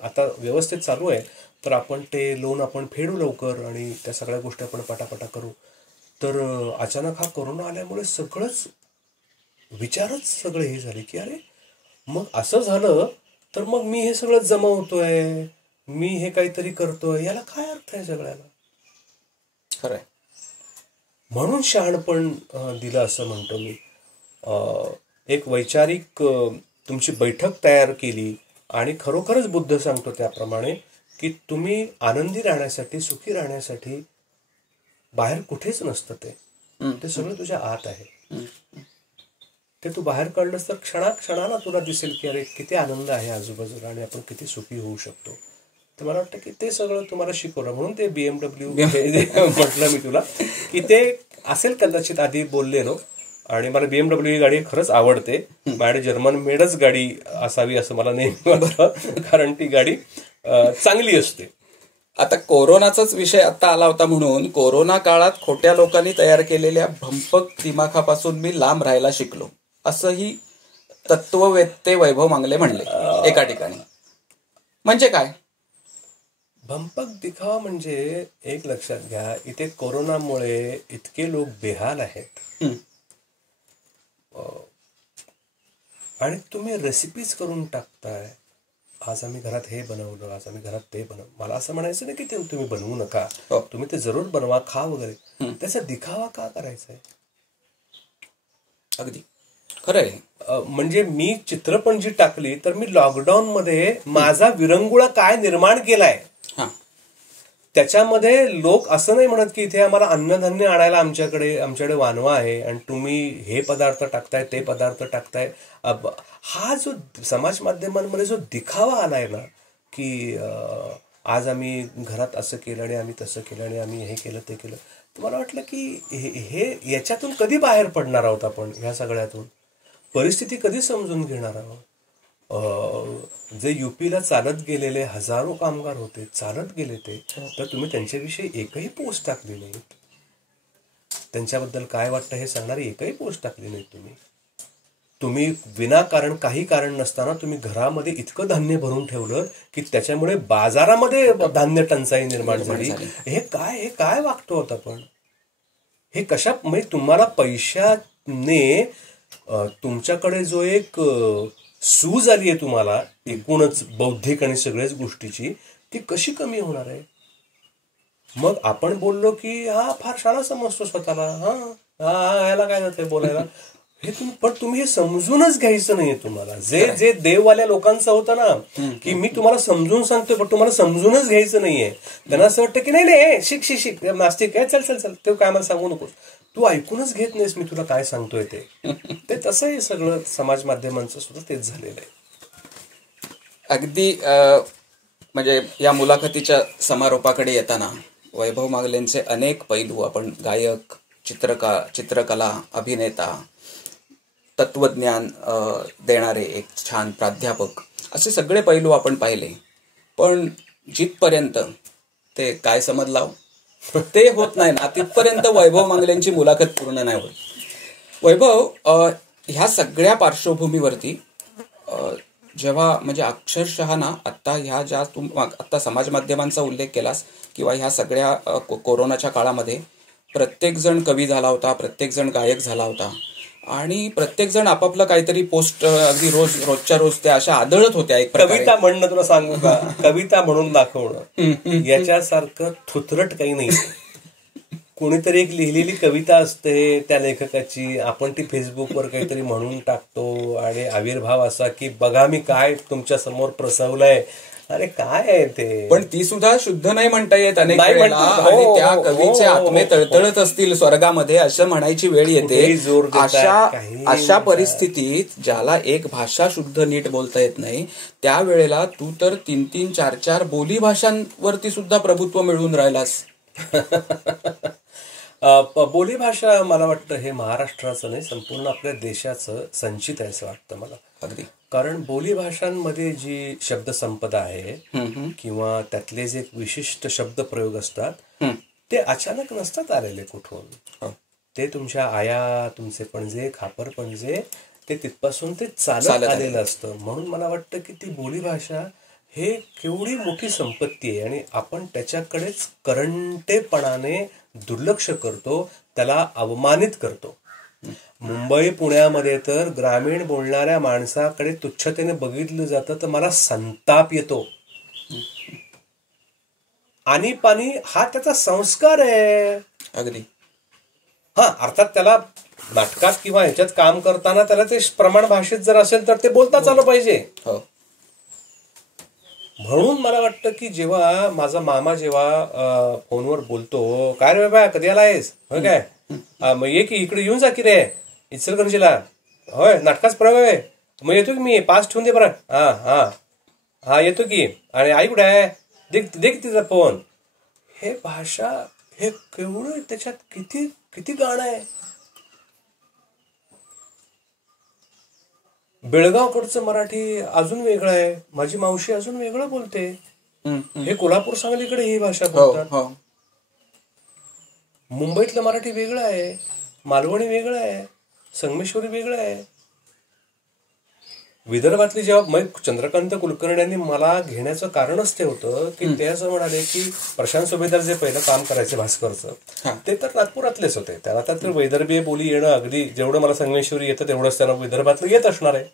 आता व्यवस्थित चालू आहे, तर आपण ते लोन आपण फेडू लवकर आणि त्या सगळ्या गोष्टी आपण पटापटा करू. तर अचानक हा कोरोना आल्यामुळे सगळंच विचारच सगळे हे झाले की अरे मग असं झालं तर मग मी हे सगळं जमवतोय, मी हे काहीतरी करतोय, याला काय अर्थ आहे सगळ्याला? खरंय. म्हणून शहाणपण दिलं असं म्हणतो मी. एक वैचारिक तुमची बैठक तयार केली आणि खरोखरच बुद्ध सांगतो त्याप्रमाणे की तुम्ही आनंदी राहण्यासाठी, सुखी राहण्यासाठी बाहेर कुठेच नसतं, ते सगळं तुझ्या आत आहे. ते तू बाहेर काढलंस तर क्षणाला तुला दिसेल की अरे किती आनंद आहे आजूबाजूला आणि आपण किती सुखी होऊ शकतो. तर मला वाटतं की ते सगळं तुम्हाला शिकवलं, म्हणून ते BMW म्हटलं मी तुला की ते असेल कदाचित आधी बोललेलो. आणि मला BMW ही गाडी खरंच आवडते. माझ्याकडे जर्मन मेडच गाडी असावी असं मला नेहमी वाटतं, कारण ती गाडी चांगली असते. आता कोरोनाचाच विषय आता आला होता म्हणून कोरोना काळात खोट्या लोकांनी तयार केलेल्या भंपक दिमाखापासून मी लांब राहायला शिकलो, असंही तत्ववेत्ते वैभव मांगले म्हणले एका ठिकाणी. म्हणजे काय भंपक दिखावा? म्हणजे एक लक्षात घ्या, इथे कोरोनामुळे इतके लोक बेहाल आहेत आणि तुम्ही रेसिपीज करून टाकताय. आज आम्ही घरात हे बनवलं, आज आम्ही घरात ते बनवलं. मला असं म्हणायचं नाही की ते तुम्ही बनवू नका, तुम्ही ते जरूर बनवा, खा वगैरे. त्याचा दिखावा का करायचा आहे? अगदी खरंय. म्हणजे मी चित्रपण जी टाकली तर मी लॉकडाऊन मध्ये माझा विरंगुळा काय निर्माण केलाय, त्याच्यामध्ये लोक असं नाही म्हणत की इथे आम्हाला अन्नधान्य आणायला आमच्याकडे वानवा आहे आणि तुम्ही हे पदार्थ टाकताय, ते पदार्थ टाकताय. हा जो समाज माध्यमांमध्ये जो दिखावा आलाय ना की आज आम्ही घरात असं केलं आणि आम्ही तसं केलं आणि आम्ही हे केलं ते केलं, तर मला वाटलं की हे याच्यातून कधी बाहेर पडणार आहोत आपण? ह्या सगळ्यातून परिस्थिती कधी समजून घेणार आहोत? जे UPला चालत गेलेले हजारो कामगार होते, चालत गेले ते, तर तुम्ही त्यांच्याविषयी एकही पोस्ट टाकली नाही. त्यांच्याबद्दल काय वाटतं हे सांगणारी एकही पोस्ट टाकली नाही. तुम्ही विनाकारण, काही कारण नसताना तुम्ही घरामध्ये इतकं धान्य भरून ठेवलं की त्याच्यामुळे बाजारामध्ये धान्य टंचाई निर्माण झाली. हे काय वागतो होत आपण? हे कशा, म्हणजे तुम्हाला पैशाने तुमच्याकडे जो एक सूज आली आहे तुम्हाला एकूणच बौद्धिक आणि सगळ्याच गोष्टीची, ती कशी कमी होणार आहे? मग आपण बोललो की हा फार शाळा समजतो स्वतःला, ह्याला काय जाते बोलायला, हे तुम्ही हे समजूनच घ्यायचं नाहीये तुम्हाला. जे देववाल्या लोकांचं होतं ना की मी तुम्हाला समजून सांगतोय पण तुम्हाला समजूनच घ्यायचं नाहीये. त्यांना असं वाटतं की नाही शिक नास्तिक आहे, चल ते काय मला सांगू नकोस, तू ऐकूनच घेत नाहीस मी तुला काय सांगतोय ते तसं हे सगळं समाज माध्यमांचं सुद्धा तेच झालेलं आहे. अगदी म्हणजे या मुलाखतीच्या समारोपाकडे येताना वैभव मांगलेंचे अनेक पैलू आपण, गायक, चित्रकला, अभिनेता, तत्वज्ञान देणारे एक छान प्राध्यापक, असे सगळे पैलू आपण पाहिले. पण जिथपर्यंत ते काय समजलाव ते होत नाही ना, तिथपर्यंत वैभव मंगलेंची मुलाखत पूर्ण नाही होत. वैभव, ह्या सगळ्या पार्श्वभूमीवरती जेव्हा म्हणजे अक्षरशः ना, आत्ता ह्या ज्या आत्ता समाज माध्यमांचा उल्लेख केलास किंवा ह्या सगळ्या कोरोनाच्या काळामध्ये प्रत्येकजण कवी झाला होता, प्रत्येकजण गायक झाला होता आणि प्रत्येकजण आपापलं काहीतरी पोस्ट अगदी रोजच्या रोज त्या अशा आदळत होत्या. एक कविता म्हणणं तुला सांगू का, कविता म्हणून दाखवणं याच्यासारखं थुथरट काही नाही. कोणीतरी एक लिहिलेली कविता असते त्या लेखकाची, आपण ती फेसबुकवर काहीतरी म्हणून टाकतो आणि आविर्भाव असा की बघा मी काय तुमच्या समोर प्रसवलंय. अरे काय आहे ते, पण ती सुद्धा शुद्ध नाही म्हणता येत अनेक वेळेला. आणि त्या कवीचे आत्मे तळतळत असतील स्वर्गामध्ये असं म्हणायची वेळ येते. अशा परिस्थितीत ज्याला एक भाषा शुद्ध नीट बोलता येत नाही, त्यावेळेला तू तर 3-3, 4-4 बोली भाषांवरती सुद्धा प्रभुत्व मिळवून राहिलास. बोलीभाषा मला वाटतं हे महाराष्ट्राचं नाही, संपूर्ण आपल्या देशाचं संचित आहे असं वाटतं मला. अगदी. कारण बोलीभाषांमध्ये जी शब्दसंपदा आहे किंवा त्यातले जे विशिष्ट शब्दप्रयोग असतात ते अचानक नसतात आलेले कुठून. ते तुमच्या आया, तुमचे पणजे, खापर पणजे, ते तिथपासून ते चालत आलेलं असतं. म्हणून मला वाटतं की ती बोलीभाषा हे केवढी मोठी संपत्ती आहे आणि आपण त्याच्याकडेच करंटेपणाने दुर्लक्ष करतो, त्याला अवमानित करतो. मुंबई पुण्यामध्ये तर ग्रामीण बोलणाऱ्या माणसाकडे तुच्छतेने बघितलं जातं तर मला संताप येतो. आणि पाणी हा त्याचा संस्कार आहे. अगदी. हा, अर्थात त्याला नाटकात किंवा ह्याच्यात काम करताना त्याला ते प्रमाण भाषेत जर असेल तर ते बोलताच आलं पाहिजे. म्हणून मला वाटतं की जेव्हा माझा मामा जेव्हा फोनवर बोलतो, काय रे बाबा कधी आला आहेस, होय काय, मग ये की इकडे येऊन जा की रे इचलकरंजीला, होय नाटकाच प्रयोग आहे, मग येतो की मी, पास ठेवून दे बरं, हा हा हा येतो की, आणि आई कुठे आहे, देख तिचा फोन. हे भाषा हे केवढं त्याच्यात किती किती गाणं आहे. बेळगावकडचं मराठी अजून वेगळं आहे, माझी मावशी अजून वेगळं बोलते. हे कोल्हापूर सांगलीकडे ही भाषा बोलतात. मुंबईतलं मराठी वेगळं आहे, मालवणी वेगळं आहे, संगमेश्वरी वेगळं आहे. विदर्भातली जेव्हा चंद्रकांत कुलकर्णी यांनी मला घेण्याचं कारणच ते होतं की ते असं म्हणाले की प्रशांत सुभेदार जे पहिलं काम करायचे भास्करचं ते तर नागपुरातलेच होते, त्याला तर वैदर्भीय बोली येणं अगदी जेवढं मला संगमेश्वरी येतं तेवढंच त्यांना विदर्भातलं येत असणार आहे.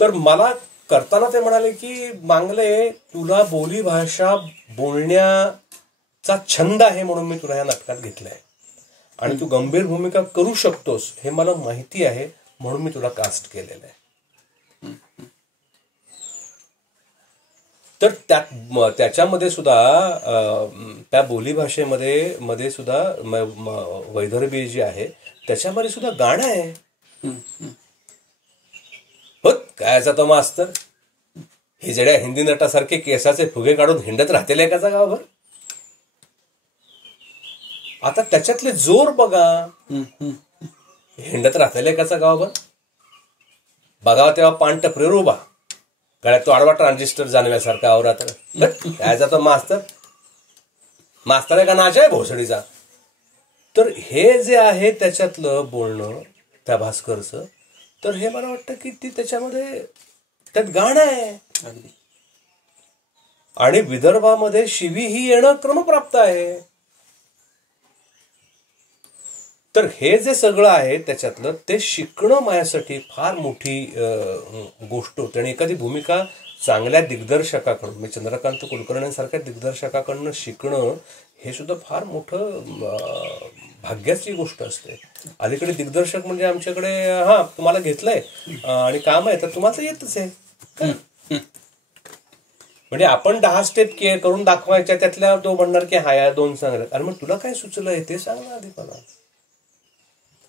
तर मला करताना ते म्हणाले की मांगले तुला बोली भाषा बोलण्याचा छंद आहे म्हणून मी तुला या नाटकात घेतलंय आणि तू गंभीर भूमिका करू शकतोस हे मला माहिती आहे म्हणून मी तुला कास्ट केलेलं आहे. तर त्याच्यामध्ये सुद्धा त्या बोलीभाषेमध्ये सुद्धा वैदर्भी जी आहे त्याच्यामध्ये सुद्धा गाणं आहे. काय जातो मास्तर हे जड्या हिंदी नटासारखे केसाचे फुगे काढून हिंडत राहतील एकाचा गावभर. आता त्याच्यातले जोर बघा, हिंडत राहतील एकाचा गावभर. बघावा तेव्हा पांट प्रेरोबा गळ्यात तो आडवा ट्रान्झिस्टर जाणव्यासारखा आवरात काय जातो मास्तर आहे का नाच आहे भोसडीचा. तर हे जे आहे त्याच्यातलं बोलणं त्या भास्करचं, तर हे मला वाटतं की ती त्याच्यामध्ये त्यात गाणं आहे. आणि विदर्भामध्ये शिवी ही येणं क्रमप्राप्त आहे. तर हे जे सगळं आहे त्याच्यातलं ते शिकणं माझ्यासाठी फार मोठी गोष्ट होती. आणि एखादी भूमिका चांगल्या दिग्दर्शकाकडून, मी चंद्रकांत कुलकर्ण्यांसारख्या दिग्दर्शकाकडनं शिकणं हे सुद्धा फार मोठं भाग्याची गोष्ट असते. अलीकडे दिग्दर्शक म्हणजे आमच्याकडे हा तुम्हाला घेतलंय आणि काम आहे तर तुम्हाला येतच आहे. म्हणजे आपण 10 स्टेप करून दाखवायच्या त्यातल्या तो म्हणणार की हा या 2 सांगण्यात, अरे मग तुला काय सुचलंय ते सांग ना आधी मला.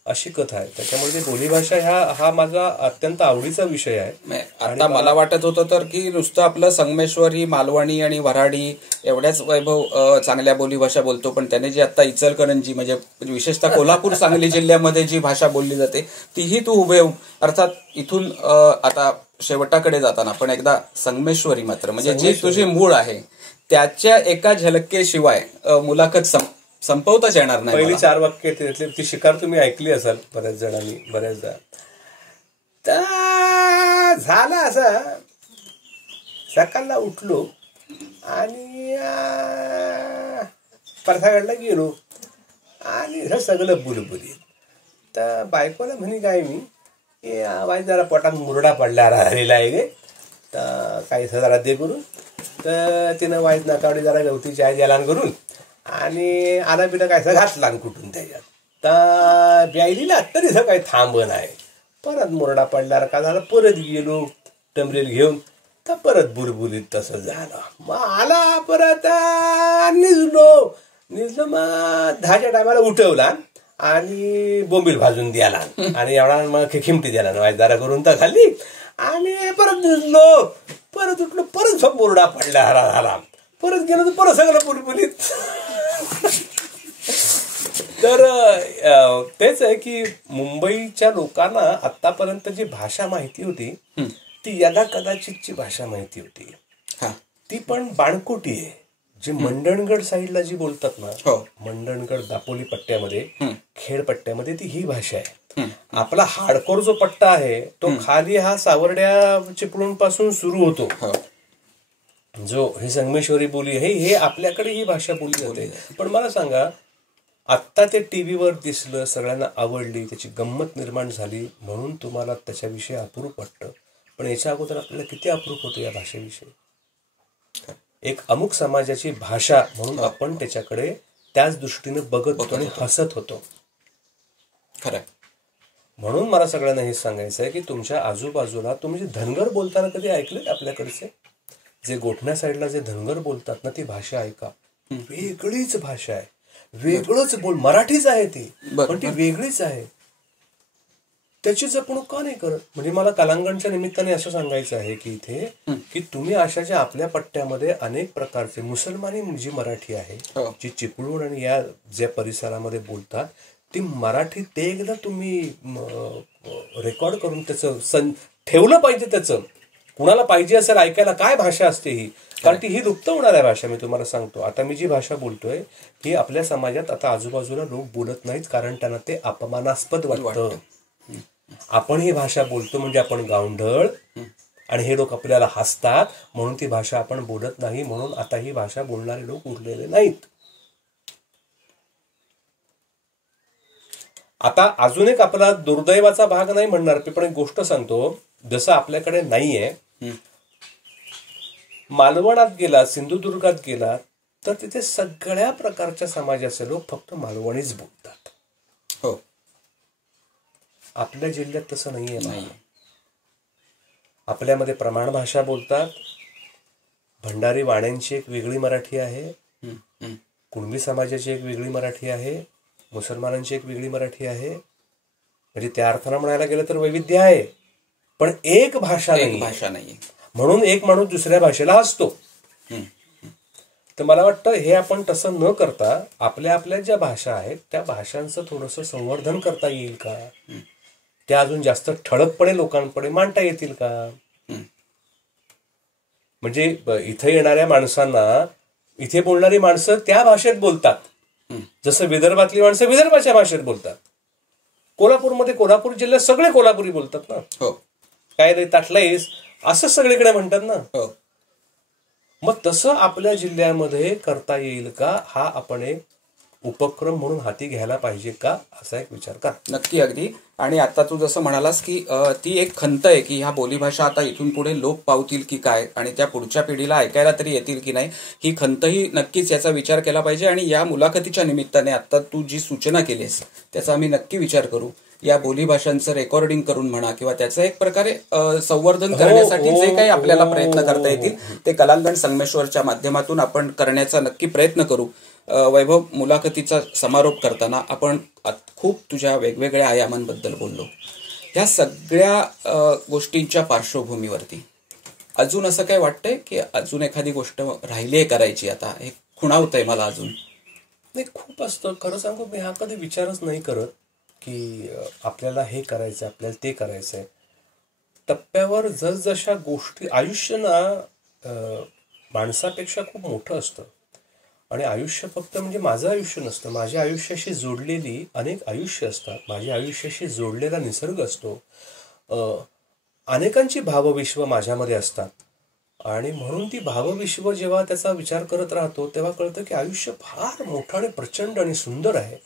अशी कथा आहे. त्याच्यामुळे ती बोलीभाषा हा माझा अत्यंत आवडीचा विषय आहे. आता मला वाटत होतं तर की नुसतं आपलं संगमेश्वरी, मालवणी आणि वऱ्हाडी एवढ्याच वैभव चांगल्या बोलीभाषा बोलतो, पण त्याने जी आता इचलकरंजी म्हणजे विशेषतः कोल्हापूर सांगली जिल्ह्यामध्ये जी भाषा बोलली जाते तीही तू हुबेहूब, अर्थात इथून आता शेवटाकडे जाताना पण एकदा संगमेश्वरी मात्र म्हणजे जी तुझी मूळ आहे त्याच्या एका झलकेशिवाय मुलाखत संपवताच येणार नाही. पहिली 4 वाक्य त्यातली ती शिकार तुम्ही ऐकली असाल बऱ्याच जणांनी बऱ्याचदा. तर झालं असं, सकाळला उठलो आणि परसागडला गेलो आणि सगळं बुलबुली. तर बायकोला म्हणे काय मी वाईट जरा पोटात मुरडा पडला राहिलेला आहे गे, तर काही जरा दे करून. तर तिनं वाईट नाकावडी जरा गवती चाय द्यायला करून आणि आला बिना कायसा घातला कुठून त्याच्यात. तर ब्यायलीला तरी काही थांबण आहे. परत मुरडा पडल्यावर का झालं, परत गेलो टमरेल घेऊन, तर परत बुलबुलीत तसं झालं. मग आला परत निजलो मग 10च्या टायमाला उठवला आणि बोंबील भाजून द्याला आणि एवढा मग खिमटी द्याला वाजदारा करून तर खाल्ली आणि परत निजलो, परत उठलो, परत मुरडा पडला झाला, परत गेलो तर परत सगळं बुलबुलीत. तर तेच आहे की मुंबईच्या लोकांना आतापर्यंत जी भाषा माहिती होती ती यदा कदाचितची भाषा माहिती होती. ती पण बाणकोटी आहे. जे मंडणगड साईडला जी बोलतात ना, मंडणगड दापोली पट्ट्यामध्ये, खेड पट्ट्यामध्ये ती ही भाषा आहे. आपला हार्डकोर जो पट्टा आहे तो खाली हा सावर्ड्या चिपळूण पासून सुरू होतो, जो हे संगमेश्वरी बोली हे आपल्याकडे ही भाषा बोलली जाते. पण मला सांगा, आत्ता ते टीव्हीवर दिसलं, सगळ्यांना आवडली, त्याची गंमत निर्माण झाली म्हणून तुम्हाला त्याच्याविषयी अप्रूप वाटतं. पण याच्या अगोदर आपल्याला किती अप्रूप होतं या भाषेविषयी. एक अमुक समाजाची भाषा म्हणून आपण त्याच्याकडे त्याच दृष्टीने बघत होतो आणि हसत होतो. खरं. म्हणून मला सगळ्यांना हे सांगायचं आहे की तुमच्या आजूबाजूला तुम्ही जे धनगर बोलताना कधी ऐकलेत आपल्याकडचे, जे गोठण्या साईडला जे धनगर बोलतात ना, ती भाषा ऐका. वेगळीच भाषा आहे, वेगळंच बोल. मराठीच आहे ती, पण ती वेगळीच आहे. त्याची जपणूक का नाही करत? म्हणजे मला कलांगणच्या निमित्ताने असं सांगायचं आहे की इथे की तुम्ही अशा ज्या आपल्या पट्ट्यामध्ये अनेक प्रकारचे मुसलमानी जी मराठी आहे, जी चिपळूण आणि या ज्या परिसरामध्ये बोलतात, ती मराठी ते एकदा तुम्ही रेकॉर्ड करून त्याचं ठेवलं पाहिजे. त्याचं कुणाला पाहिजे असेल ऐकायला काय भाषा असते ही, कारण ती ही लुप्त होणार आहे भाषा. मी तुम्हाला सांगतो, आता मी जी भाषा बोलतोय ही आपल्या समाजात आता आजूबाजूला लोक बोलत नाहीत, कारण त्यांना ते अपमानास्पद वाटतं. आपण ही भाषा बोलतो म्हणजे आपण गावंढळ आणि हे लोक आपल्याला हसतात म्हणून ती भाषा आपण बोलत नाही. म्हणून आता ही भाषा बोलणारे लोक उरलेले नाहीत. आता अजून एक आपला दुर्दैवाचा भाग नाही म्हणणार, पण एक गोष्ट सांगतो. जसं आपल्याकडे नाहीये, मालवणात गेला, सिंधुदुर्गात गेला तर तिथे सगळ्या प्रकारच्या समाजाचे लोक फक्त मालवणीच बोलतात. हो. आपल्या जिल्ह्यात तसं नाहीये. आपल्यामध्ये प्रमाण भाषा बोलतात. भंडारी वाण्यांची एक वेगळी मराठी आहे, कुणबी समाजाची एक वेगळी मराठी आहे, मुसलमानांची एक वेगळी मराठी आहे. म्हणजे त्या अर्थानं म्हणायला गेलं तर वैविध्य आहे, पण एक भाषा नाही. म्हणून एक माणूस दुसऱ्या भाषेला हसतो. तर मला वाटतं हे आपण तसं न करता आपल्या आपल्या ज्या भाषा आहेत त्या भाषांचं थोडंसं संवर्धन करता येईल का, त्या अजून जास्त ठळकपणे लोकांपुढे मांडता येतील का. म्हणजे इथे येणाऱ्या माणसांना, इथे बोलणारी माणसं त्या भाषेत बोलतात, जसं विदर्भातली माणसं विदर्भाच्या भाषेत बोलतात. कोल्हापूरमध्ये, कोल्हापूर जिल्ह्यात सगळे कोल्हापुरी बोलतात ना. काय रे ताटलाईस असं सगळीकडे म्हणतात ना. मग तसं आपल्या जिल्ह्यामध्ये करता येईल का, हा आपण एक उपक्रम म्हणून हाती घ्यायला पाहिजे का, असा एक विचार करा. नक्की, अगदी. आणि आता तू जसं म्हणालास की ती एक खंत आहे की ह्या बोलीभाषा आता इथून पुढे लोप पावतील की काय, आणि त्या पुढच्या पिढीला ऐकायला तरी येतील की नाही, ही खंतही नक्कीच याचा विचार केला पाहिजे. आणि या मुलाखतीच्या निमित्ताने आता तू जी सूचना केलीस त्याचा आम्ही नक्की विचार करू या बोलीभाषांचं रेकॉर्डिंग करून म्हणा किंवा त्याचं एक प्रकारे संवर्धन करण्यासाठी जे काही आपल्याला प्रयत्न करता येतील ते कलांगण संगमेश्वरच्या माध्यमातून आपण करण्याचा नक्की प्रयत्न करू. वैभव, मुलाखतीचा समारोप करताना आपण खूप तुझ्या वेगवेगळ्या आयामांबद्दल बोललो. ह्या सगळ्या गोष्टींच्या पार्श्वभूमीवरती अजून असं काय वाटतंय की अजून एखादी गोष्ट राहिली आहे करायची? आता हे खुणावतंय मला अजून. नाही, खूप असतं. खरं सांगू, मी हा कधी विचारच नाही करत की आपल्याला हे करायचं, आपल्याला ते करायचंय. टप्प्यावर जसजशा गोष्टी, आयुष्य ना माणसापेक्षा खूप मोठं असतं. आणि आयुष्य फक्त म्हणजे माझं आयुष्य नसतं. माझ्या आयुष्याशी जोडलेली अनेक आयुष्य असतात. माझ्या आयुष्याशी जोडलेला निसर्ग असतो. अनेकांची भावविश्व माझ्यामध्ये असतात. आणि म्हणून ती भावविश्व जेव्हा त्याचा विचार करत राहतो तेव्हा कळतं की आयुष्य फार मोठं आणि प्रचंड आणि सुंदर आहे.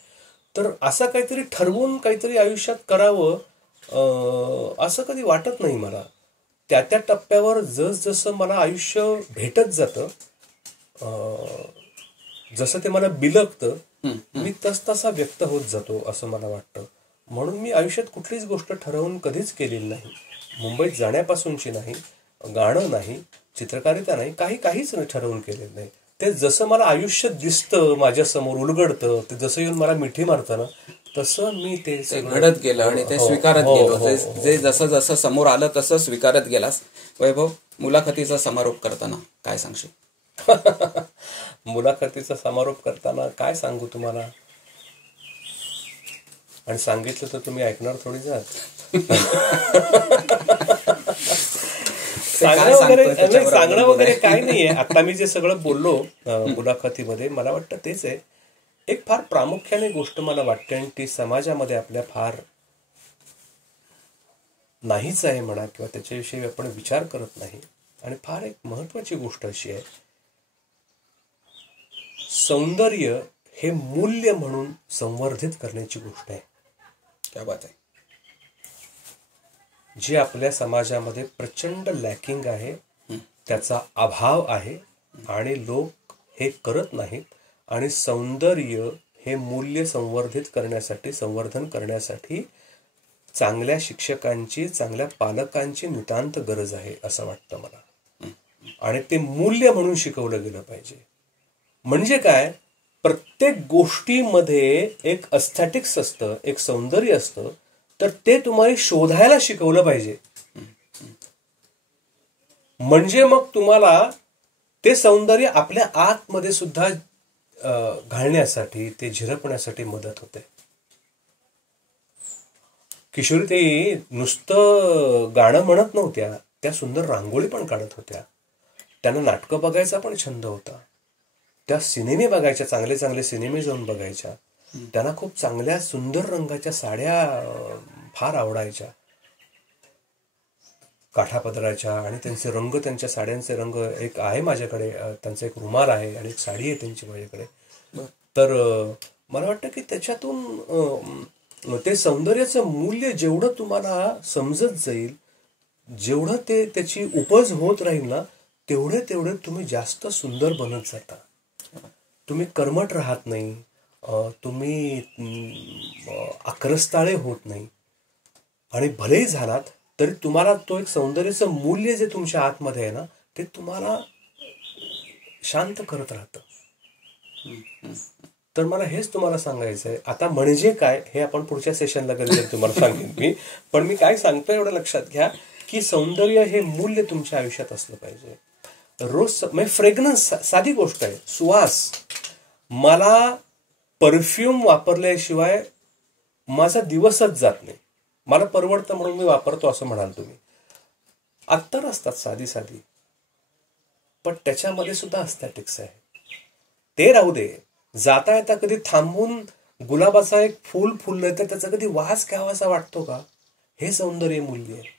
तर असं काहीतरी ठरवून काहीतरी आयुष्यात करावं असं कधी वाटत नाही मला. त्या त्या टप्प्यावर जसजसं मला आयुष्य भेटत जातं, जसं ते मला बिलगतं, मी तसा व्यक्त होत जातो असं मला वाटतं. म्हणून मी आयुष्यात कुठलीच गोष्ट ठरवून कधीच केलेली नाही. मुंबईत जाण्यापासूनची नाही, गाणं नाही, चित्रकारिता नाही, काहीच नाही ठरवून केलेलं नाही. ते जसं मला आयुष्य दिसतं, माझ्या समोर उलगडतं, ते जसं येऊन मला मिठी मारतं ना, तसं मी ते घडत गेलं आणि ते स्वीकारत गेलो. जे जसं जसं समोर आलं तसं स्वीकारत गेलास. वैभव, मुलाखतीचा समारोप करताना काय सांगशील? मुलाखतीचा समारोप करताना काय सांगू तुम्हाला? आणि सांगितलं तर तुम्ही ऐकणार थोडी जात. सांगणं वगैरे काय नाहीये. आता मी जे सगळं बोललो मुलाखतीमध्ये, मला वाटतं तेच आहे. एक फार प्रामुख्याने गोष्ट मला वाटते आणि ती समाजामध्ये आपल्या फार नाहीच आहे म्हणा, किंवा त्याच्याविषयी आपण विचार करत नाही. आणि फार एक महत्वाची गोष्ट अशी आहे, सौंदर्य हे मूल्य म्हणून संवर्धित करण्याची गोष्ट आहे. क्या बात आहे. जे आपल्या समाजामध्ये प्रचंड लॅकिंग आहे, त्याचा अभाव आहे आणि लोक हे करत नाहीत. आणि सौंदर्य हे मूल्य संवर्धन करण्यासाठी चांगल्या शिक्षकांची, चांगल्या पालकांची नितांत गरज आहे असं वाटतं मला. आणि ते मूल्य म्हणून शिकवलं गेलं पाहिजे. म्हणजे काय, प्रत्येक गोष्टीमध्ये एक एस्थेटिक्स असतं, एक सौंदर्य असतं, तर ते तुम्हाला शोधायला शिकवलं पाहिजे. म्हणजे मग तुम्हाला ते सौंदर्य आपल्या आतमध्ये सुद्धा घालण्यासाठी, ते झिरपण्यासाठी मदत होते. किशोरी ते नुसतं गाणं म्हणत नव्हत्या, त्या सुंदर रांगोळी पण काढत होत्या. त्यांना नाटकं बघायचा पण छंद होता. त्या सिनेमे बघायच्या, चांगले चांगले सिनेमे जाऊन बघायच्या. त्यांना खूप चांगल्या सुंदर रंगाच्या साड्या फार आवडायच्या, काठापदराच्या. आणि त्यांचे रंग, त्यांच्या साड्यांचे रंग, एक आहे माझ्याकडे, त्यांचा एक रुमाल आहे आणि एक साडी आहे त्यांची माझ्याकडे. तर मला वाटतं की त्याच्यातून ते सौंदर्याचं मूल्य जेवढं तुम्हाला समजत जाईल, जेवढं ते त्याची उपज होत राहील ना, तेवढे तुम्ही जास्त सुंदर बनत जाता. तुम्ही कर्मठ राहत नाही, तुम्ही आक्रस्ताळे होत नाही. आणि भलेही झालात तरी तुम्हाला तो एक सौंदर्याचं मूल्य जे तुमच्या आतमध्ये आहे ना, ते तुम्हाला शांत करत राहतं. तर मला हेच तुम्हाला सांगायचं आहे. आता म्हणजे काय हे आपण पुढच्या सेशनला कधी तुम्हाला सांगेन मी. पण मी काय सांगतो एवढं लक्षात घ्या की सौंदर्य हे मूल्य तुमच्या आयुष्यात असलं पाहिजे. रोज म्हणजे फ्रेग्रन्स, साधी गोष्ट आहे, सुवास. मला परफ्यूम वापरल्याशिवाय माझा दिवसच जात नाही. मला परवडतं म्हणून मी वापरतो असं म्हणाल तुम्ही. अत्तर असतात साधी साधी, पण त्याच्यामध्ये सुद्धा एस्थेटिक्स आहे. ते राहू दे. जाता येता कधी थांबून गुलाबाचा एक फूल फुललं तर त्याचा कधी वास घ्यावासा वाटतो का? हे सौंदर्य मूल्य आहे.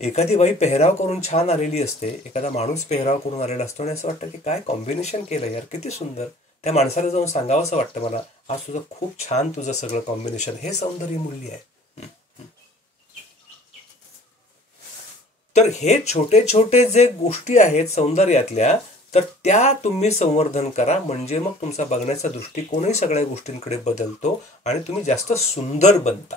एखादी बाई पेहराव करून छान आलेली असते, एखादा माणूस पेहराव करून आलेला असतो आणि असं वाटतं की काय कॉम्बिनेशन केलं यार, किती सुंदर. त्या माणसाला जाऊन सांगावं असं वाटतं मला, आज तुझं खूप छान, तुझं सगळं कॉम्बिनेशन. हे सौंदर्य मूल्य आहे. तर हे छोटे छोटे जे गोष्टी आहेत सौंदर्यातल्या, तर त्या तुम्ही संवर्धन करा, म्हणजे मग तुमचा बघण्याचा दृष्टिकोनही सगळ्या गोष्टींकडे बदलतो आणि तुम्ही जास्त सुंदर बनता.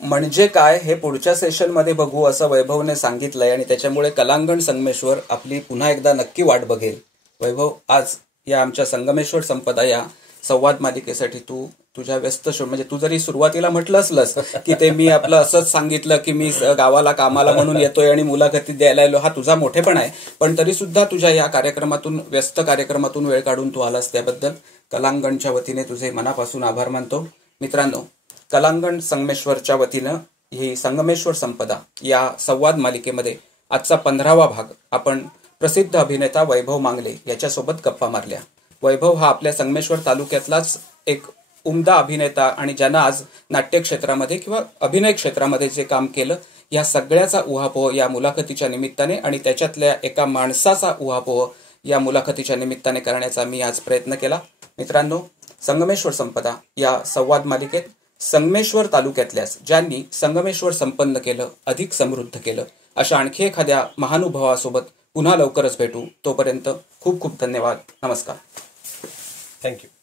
म्हणजे काय हे पुढच्या सेशनमध्ये बघू असं वैभवने सांगितलंय आणि त्याच्यामुळे कलांगण संगमेश्वर आपली पुन्हा एकदा नक्की वाट बघेल. वैभव, आज या आमच्या संगमेश्वर संपदा या संवाद मालिकेसाठी तू तुझ्या व्यस्त म्हणजे तू जरी सुरुवातीला म्हटलं असलंस की ते मी आपलं असंच सांगितलं की मी गावाला कामाला म्हणून येतोय आणि मुलाखती द्यायला आलो, हा तुझा मोठेपणा आहे, पण तरी सुद्धा तुझ्या या कार्यक्रमातून व्यस्त कार्यक्रमातून वेळ काढून तू आलास त्याबद्दल कलांगणच्या वतीने तुझे मनापासून आभार मानतो. मित्रांनो, कलांगण संगमेश्वरच्या वतीनं ही संगमेश्वर संपदा या संवाद मालिकेमध्ये आजचा 15वा भाग आपण प्रसिद्ध अभिनेता वैभव मांगले याच्यासोबत गप्पा मारल्या. वैभव हा आपल्या संगमेश्वर तालुक्यातलाच एक उमदा अभिनेता आणि ज्यानं आज नाट्य क्षेत्रामध्ये किंवा अभिनय क्षेत्रामध्ये जे काम केलं या सगळ्याचा उहापोह या मुलाखतीच्या निमित्ताने आणि त्याच्यातल्या एका माणसाचा उहापोह या मुलाखतीच्या निमित्ताने करण्याचा मी आज प्रयत्न केला. मित्रांनो, संगमेश्वर संपदा या संवाद मालिकेत संगमेश्वर तालुक्यातल्याच ज्यांनी संगमेश्वर संपन्न केलं, अधिक समृद्ध केलं, अशा आणखी एखाद्या महानुभावासोबत पुन्हा लवकरच भेटू. तोपर्यंत खूप खूप धन्यवाद. नमस्कार. थँक्यू.